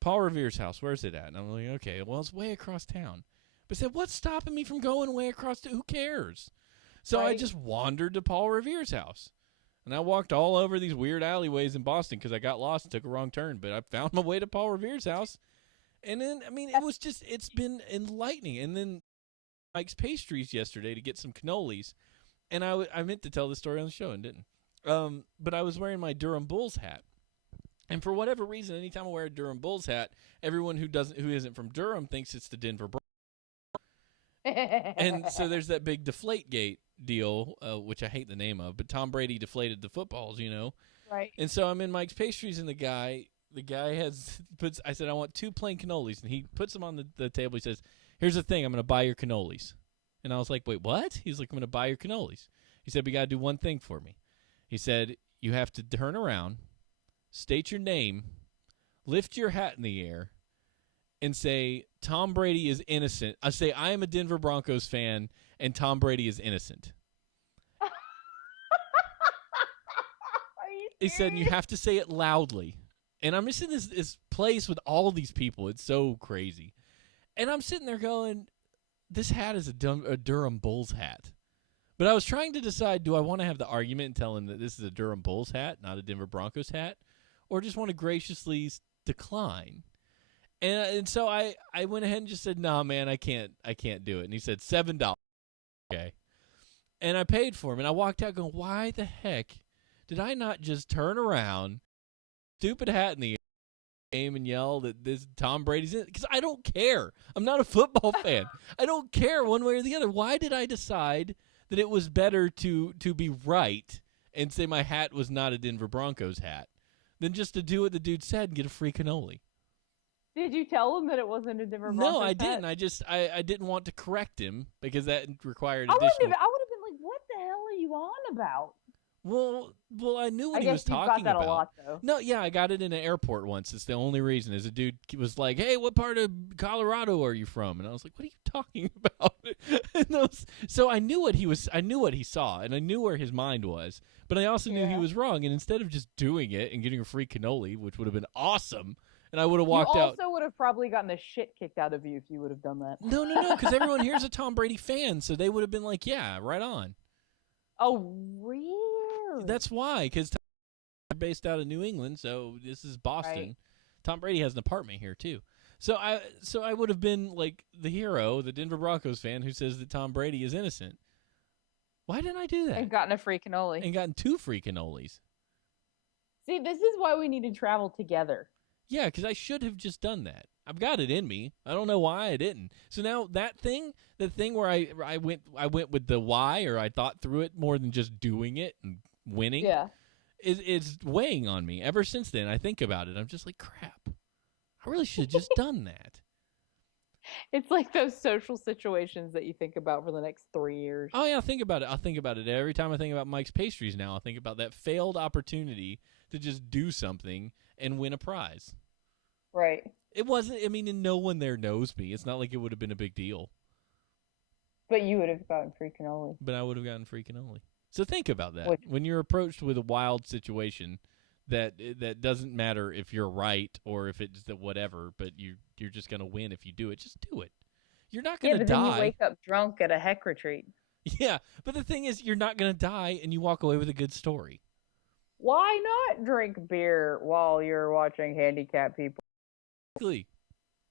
Paul Revere's house, where's it at? And I'm like, okay, well, it's way across town. But I said, what's stopping me from going way across town? Who cares? So I just wandered to Paul Revere's house. And I walked all over these weird alleyways in Boston because I got lost and took a wrong turn. But I found my way to Paul Revere's house. And then, it's been enlightening. And then Mike's Pastries yesterday to get some cannolis. And I meant to tell the story on the show and didn't. But I was wearing my Durham Bulls hat. And for whatever reason, anytime I wear a Durham Bulls hat, everyone who isn't from Durham thinks it's the Denver Broncos. And so there's that big Deflategate deal, which I hate the name of, but Tom Brady deflated the footballs, Right. And so I'm in Mike's Pastries, and the guy I said, I want 2 plain cannolis, and he puts them on the table. He says, here's the thing, I'm going to buy your cannolis. And I was like, wait, what? He's like, I'm going to buy your cannolis. He said, but you got to do one thing for me. He said, you have to turn around, state your name, lift your hat in the air, and say, Tom Brady is innocent. I say, I am a Denver Broncos fan, and Tom Brady is innocent. He said, you have to say it loudly. And I'm just in this place with all these people. It's so crazy. And I'm sitting there going, this hat is a Durham Bulls hat. But I was trying to decide, do I want to have the argument and tell him that this is a Durham Bulls hat, not a Denver Broncos hat, or just want to graciously decline? And so I went ahead and just said, "No, man, I can't do it." And he said, $7. Okay. And I paid for him, and I walked out going, why the heck did I not just turn around, stupid hat in the game, and yell that this Tom Brady's in it? Because I don't care. I'm not a football fan. I don't care one way or the other. Why did I decide that it was better to be right and say my hat was not a Denver Broncos hat than just to do what the dude said and get a free cannoli? Did you tell him that it wasn't a Denver Broncos hat? No, I didn't. I didn't want to correct him because that required I additional. would have been like, "What the hell are you on about?" Well, I knew what he was talking about. I guess you got that about. a lot, though. No, yeah, I got it in an airport once. It's the only reason. Is a dude was like, "Hey, what part of Colorado are you from?" And I was like, "What are you talking about?" So I knew what he was. I knew what he saw, and I knew where his mind was. But I also knew he was wrong. And instead of just doing it and getting a free cannoli, which would have been awesome, and I would have walked out. You also would have probably gotten the shit kicked out of you if you would have done that. No, because everyone here is a Tom Brady fan, so they would have been like, "Yeah, right on." Oh, really? That's why, because they're based out of New England, so this is Boston. Right. Tom Brady has an apartment here too. So I would have been like the hero, the Denver Broncos fan who says that Tom Brady is innocent. Why didn't I do that? And gotten a free cannoli. And gotten 2 free cannolis. See, this is why we need to travel together. Yeah, because I should have just done that. I've got it in me. I don't know why I didn't. So now that thing, the thing where I went with the why, or I thought through it more than just doing it and winning. Yeah. Is weighing on me. Ever since then, I think about it. I'm just like, crap. I really should have just done that. It's like those social situations that you think about for the next 3 years. Oh yeah, think about it. I'll think about it every time I think about Mike's Pastries. Now I think about that failed opportunity to just do something and win a prize. Right. It wasn't. I mean, and no one there knows me. It's not like it would have been a big deal. But you would have gotten free cannoli. But I would have gotten free cannoli. So think about that. Which, When you're approached with a wild situation, that doesn't matter if you're right or if it's whatever, but you're just gonna win if you do it. Just do it. You're not yeah, gonna but then you die. wake up drunk at a heck retreat. Yeah, but the thing is, you're not gonna die, and you walk away with a good story. Why not drink beer while you're watching handicapped people? Exactly.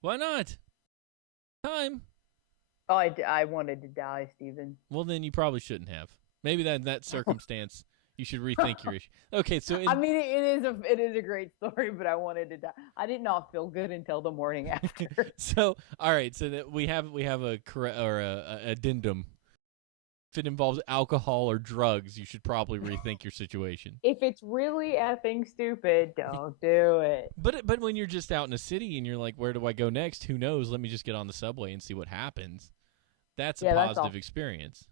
Why not? Time. Oh, I wanted to die, Steven. Well, then you probably shouldn't have. Maybe that in that circumstance, you should rethink your issue. Okay, so I mean, it is a great story, but I wanted to die. I did not feel good until the morning after. so all right, so that we have a addendum. If it involves alcohol or drugs, you should probably rethink your situation. If it's really effing stupid, don't do it. But when you're just out in a city and you're like, where do I go next? Who knows? Let me just get on the subway and see what happens. That's a positive experience.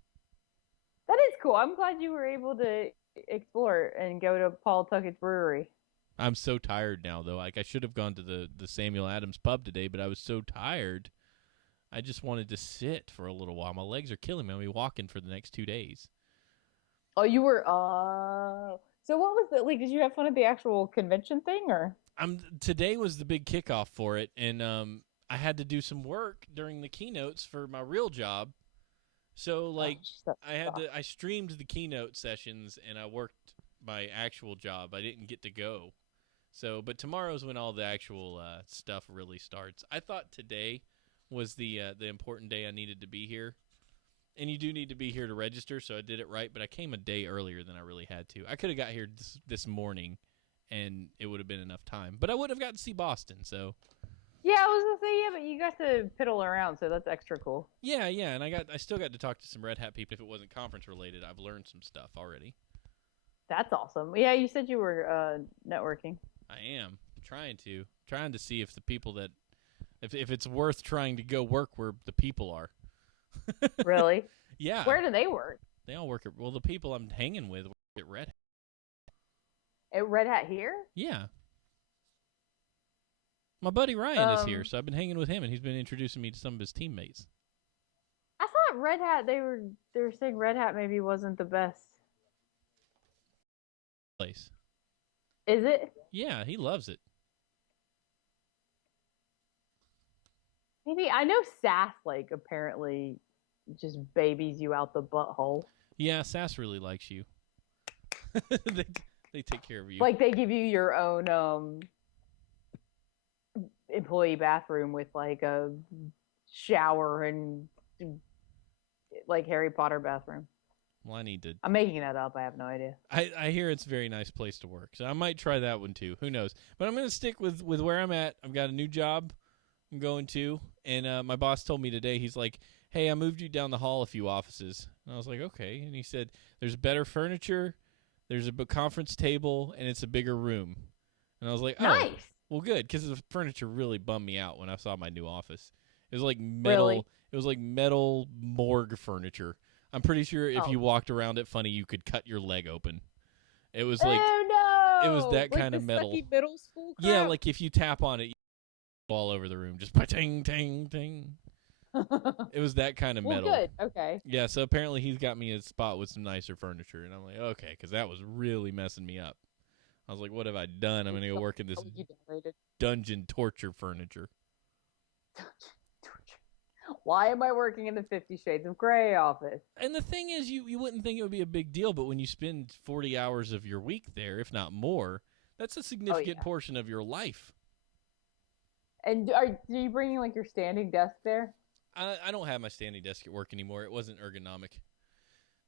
That is cool. I'm glad you were able to explore and go to Paul Tuckett's brewery. I'm so tired now, though. Like I should have gone to the Samuel Adams pub today, but I was so tired. I just wanted to sit for a little while. My legs are killing me. I'll be walking for the next 2 days. Oh, you were. So what was the like? Did you have fun at the actual convention thing, or? Today was the big kickoff for it, and I had to do some work during the keynotes for my real job. So like I streamed the keynote sessions and I worked my actual job. I didn't get to go. So, but tomorrow's when all the actual stuff really starts. I thought today was the important day I needed to be here. And you do need to be here to register, so I did it right, but I came a day earlier than I really had to. I could have got here this morning and it would have been enough time. But I would have got to see Boston, so yeah, I was gonna say, yeah, but you got to piddle around, so that's extra cool. Yeah, and I still got to talk to some Red Hat people. If it wasn't conference related, I've learned some stuff already. That's awesome. Yeah, you said you were networking. I am trying to see if the people that if it's worth trying to go work where the people are. Really? Yeah. Where do they work? They all work at the people I'm hanging with work at Red Hat. At Red Hat here? Yeah. My buddy Ryan is here, so I've been hanging with him, and he's been introducing me to some of his teammates. I thought Red Hat, they were saying Red Hat maybe wasn't the best place. Is it? Yeah, he loves it. Maybe I know SAS like apparently just babies you out the butthole. Yeah, SAS really likes you. they take care of you. Like they give you your own employee bathroom with like a shower and like Harry Potter bathroom. Well, I'm making that up. I have no idea. I hear it's a very nice place to work, so I might try that one too. Who knows? But I'm going to stick with where I'm at. I've got a new job I'm going to, and my boss told me today, he's like, hey, I moved you down the hall a few offices. And I was like, okay. And he said, there's better furniture, there's a conference table, and it's a bigger room. And I was like, oh. Nice. Well, good, because the furniture really bummed me out when I saw my new office. It was like metal. Really? It was like metal morgue furniture. I'm pretty sure if you walked around it funny, you could cut your leg open. It was like, oh, no! It was that like kind of metal. Middle school crap? Yeah, like if you tap on it, you all over the room, just ting, ting, ting. It was that kind of metal. Good. Okay. Yeah, so apparently he's got me a spot with some nicer furniture, and I'm like, okay, because that was really messing me up. I was like, what have I done? I'm going to go work in this dungeon torture furniture. Why am I working in the 50 Shades of Grey office? And the thing is, you wouldn't think it would be a big deal, but when you spend 40 hours of your week there, if not more, that's a significant portion of your life. And are you bringing like your standing desk there? I don't have my standing desk at work anymore. It wasn't ergonomic.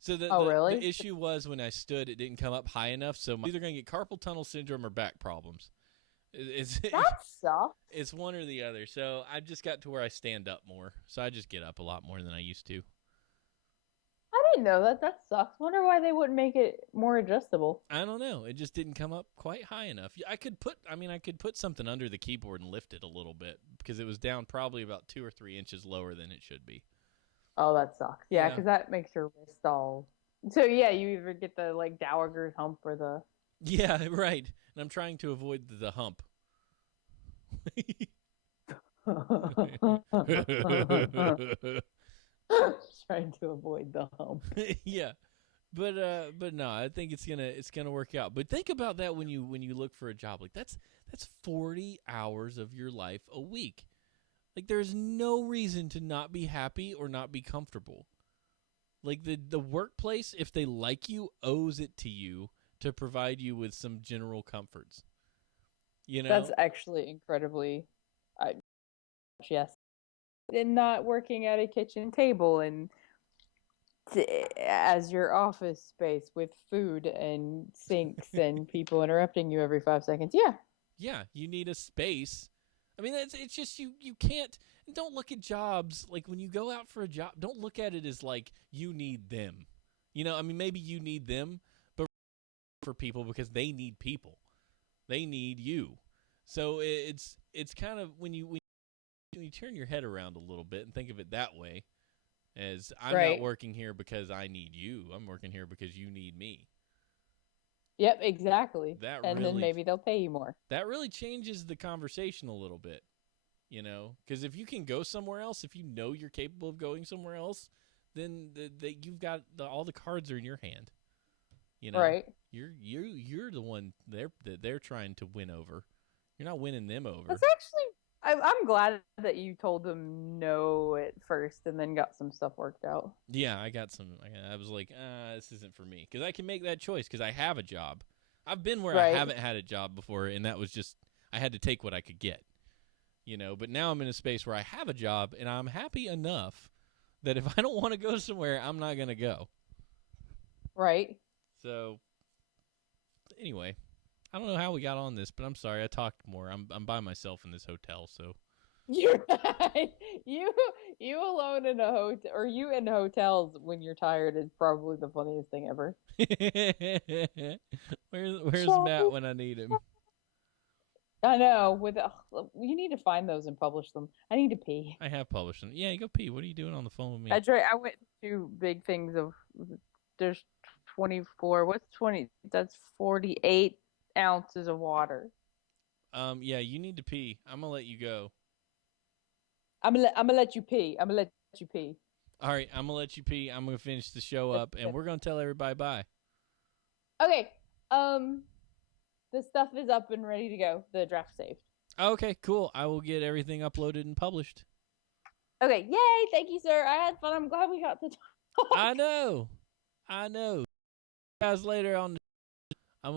So really? The issue was when I stood, it didn't come up high enough, so I'm either going to get carpal tunnel syndrome or back problems. That sucks. It's one or the other. So I just got to where I stand up more. So I just get up a lot more than I used to. How didn't know that. That sucks. Wonder why they wouldn't make it more adjustable. I don't know. It just didn't come up quite high enough. I could put something under the keyboard and lift it a little bit because it was down probably about 2 or 3 inches lower than it should be. Oh, that sucks. Yeah, Yeah. because that makes your wrist all. So yeah, you either get the like dowager's hump or the. Yeah, right. And I'm trying to avoid the hump. Trying to avoid the hump. Yeah. But no, I think it's gonna work out. But think about that when you look for a job. Like that's 40 hours of your life a week. Like there's no reason to not be happy or not be comfortable. Like the workplace, if they like you, owes it to you to provide you with some general comforts. You That's know? actually incredibly, I yes, and not working at a kitchen table and as your office space with food and sinks and people interrupting you every 5 seconds. Yeah, Yeah, you need a space. I mean, it's just you can't. Don't look at jobs like when you go out for a job. Don't look at it as like you need them. I mean, maybe you need them, but for people because they need people. They need you. So it's kind of when you turn your head around a little bit and think of it that way, as I'm not right. working here because I need you. I'm working here because you need me. Yep, exactly. That And then really maybe they'll pay you more. that really changes the conversation a little bit. Because if you can go somewhere else, if you know you're capable of going somewhere else, then you've got all the cards are in your hand. You know, Right. you're the one that they're trying to win over. You're not winning them That's over. actually, I'm glad that you told them no at first and then got some stuff worked out. Yeah, I got some. I was like, this isn't for me because I can make that choice because I have a job. I've been where I Right. haven't had a job before, and that was just I had to take what I could get. But now I'm in a space where I have a job and I'm happy enough that if I don't want to go somewhere, I'm not going to go. Right. So, anyway, I don't know how we got on this, but I'm sorry I talked more. I'm by myself in this hotel, so You're you you alone in a hotel or you in hotels when you're tired is probably the funniest thing ever. where's Matt So when I need him? I know with you need to find those and publish them. I need to pee. I have published them. Yeah, go pee. What are you doing on the phone with me? That's right. I went to big things of there's 24. What's 20? That's 48 ounces of water. Yeah, you need to pee. I'm gonna let you go. I'm gonna let you pee. I'm gonna let you pee. All right, I'm gonna let you pee. I'm gonna finish the show up, and we're gonna tell everybody bye. Okay. Um, the stuff is up and ready to go. The draft saved. Okay, cool. I will get everything uploaded and published. Okay. Yay! Thank you, sir. I had fun. I'm glad we got to talk. I know. I know. Guys, later on. I'm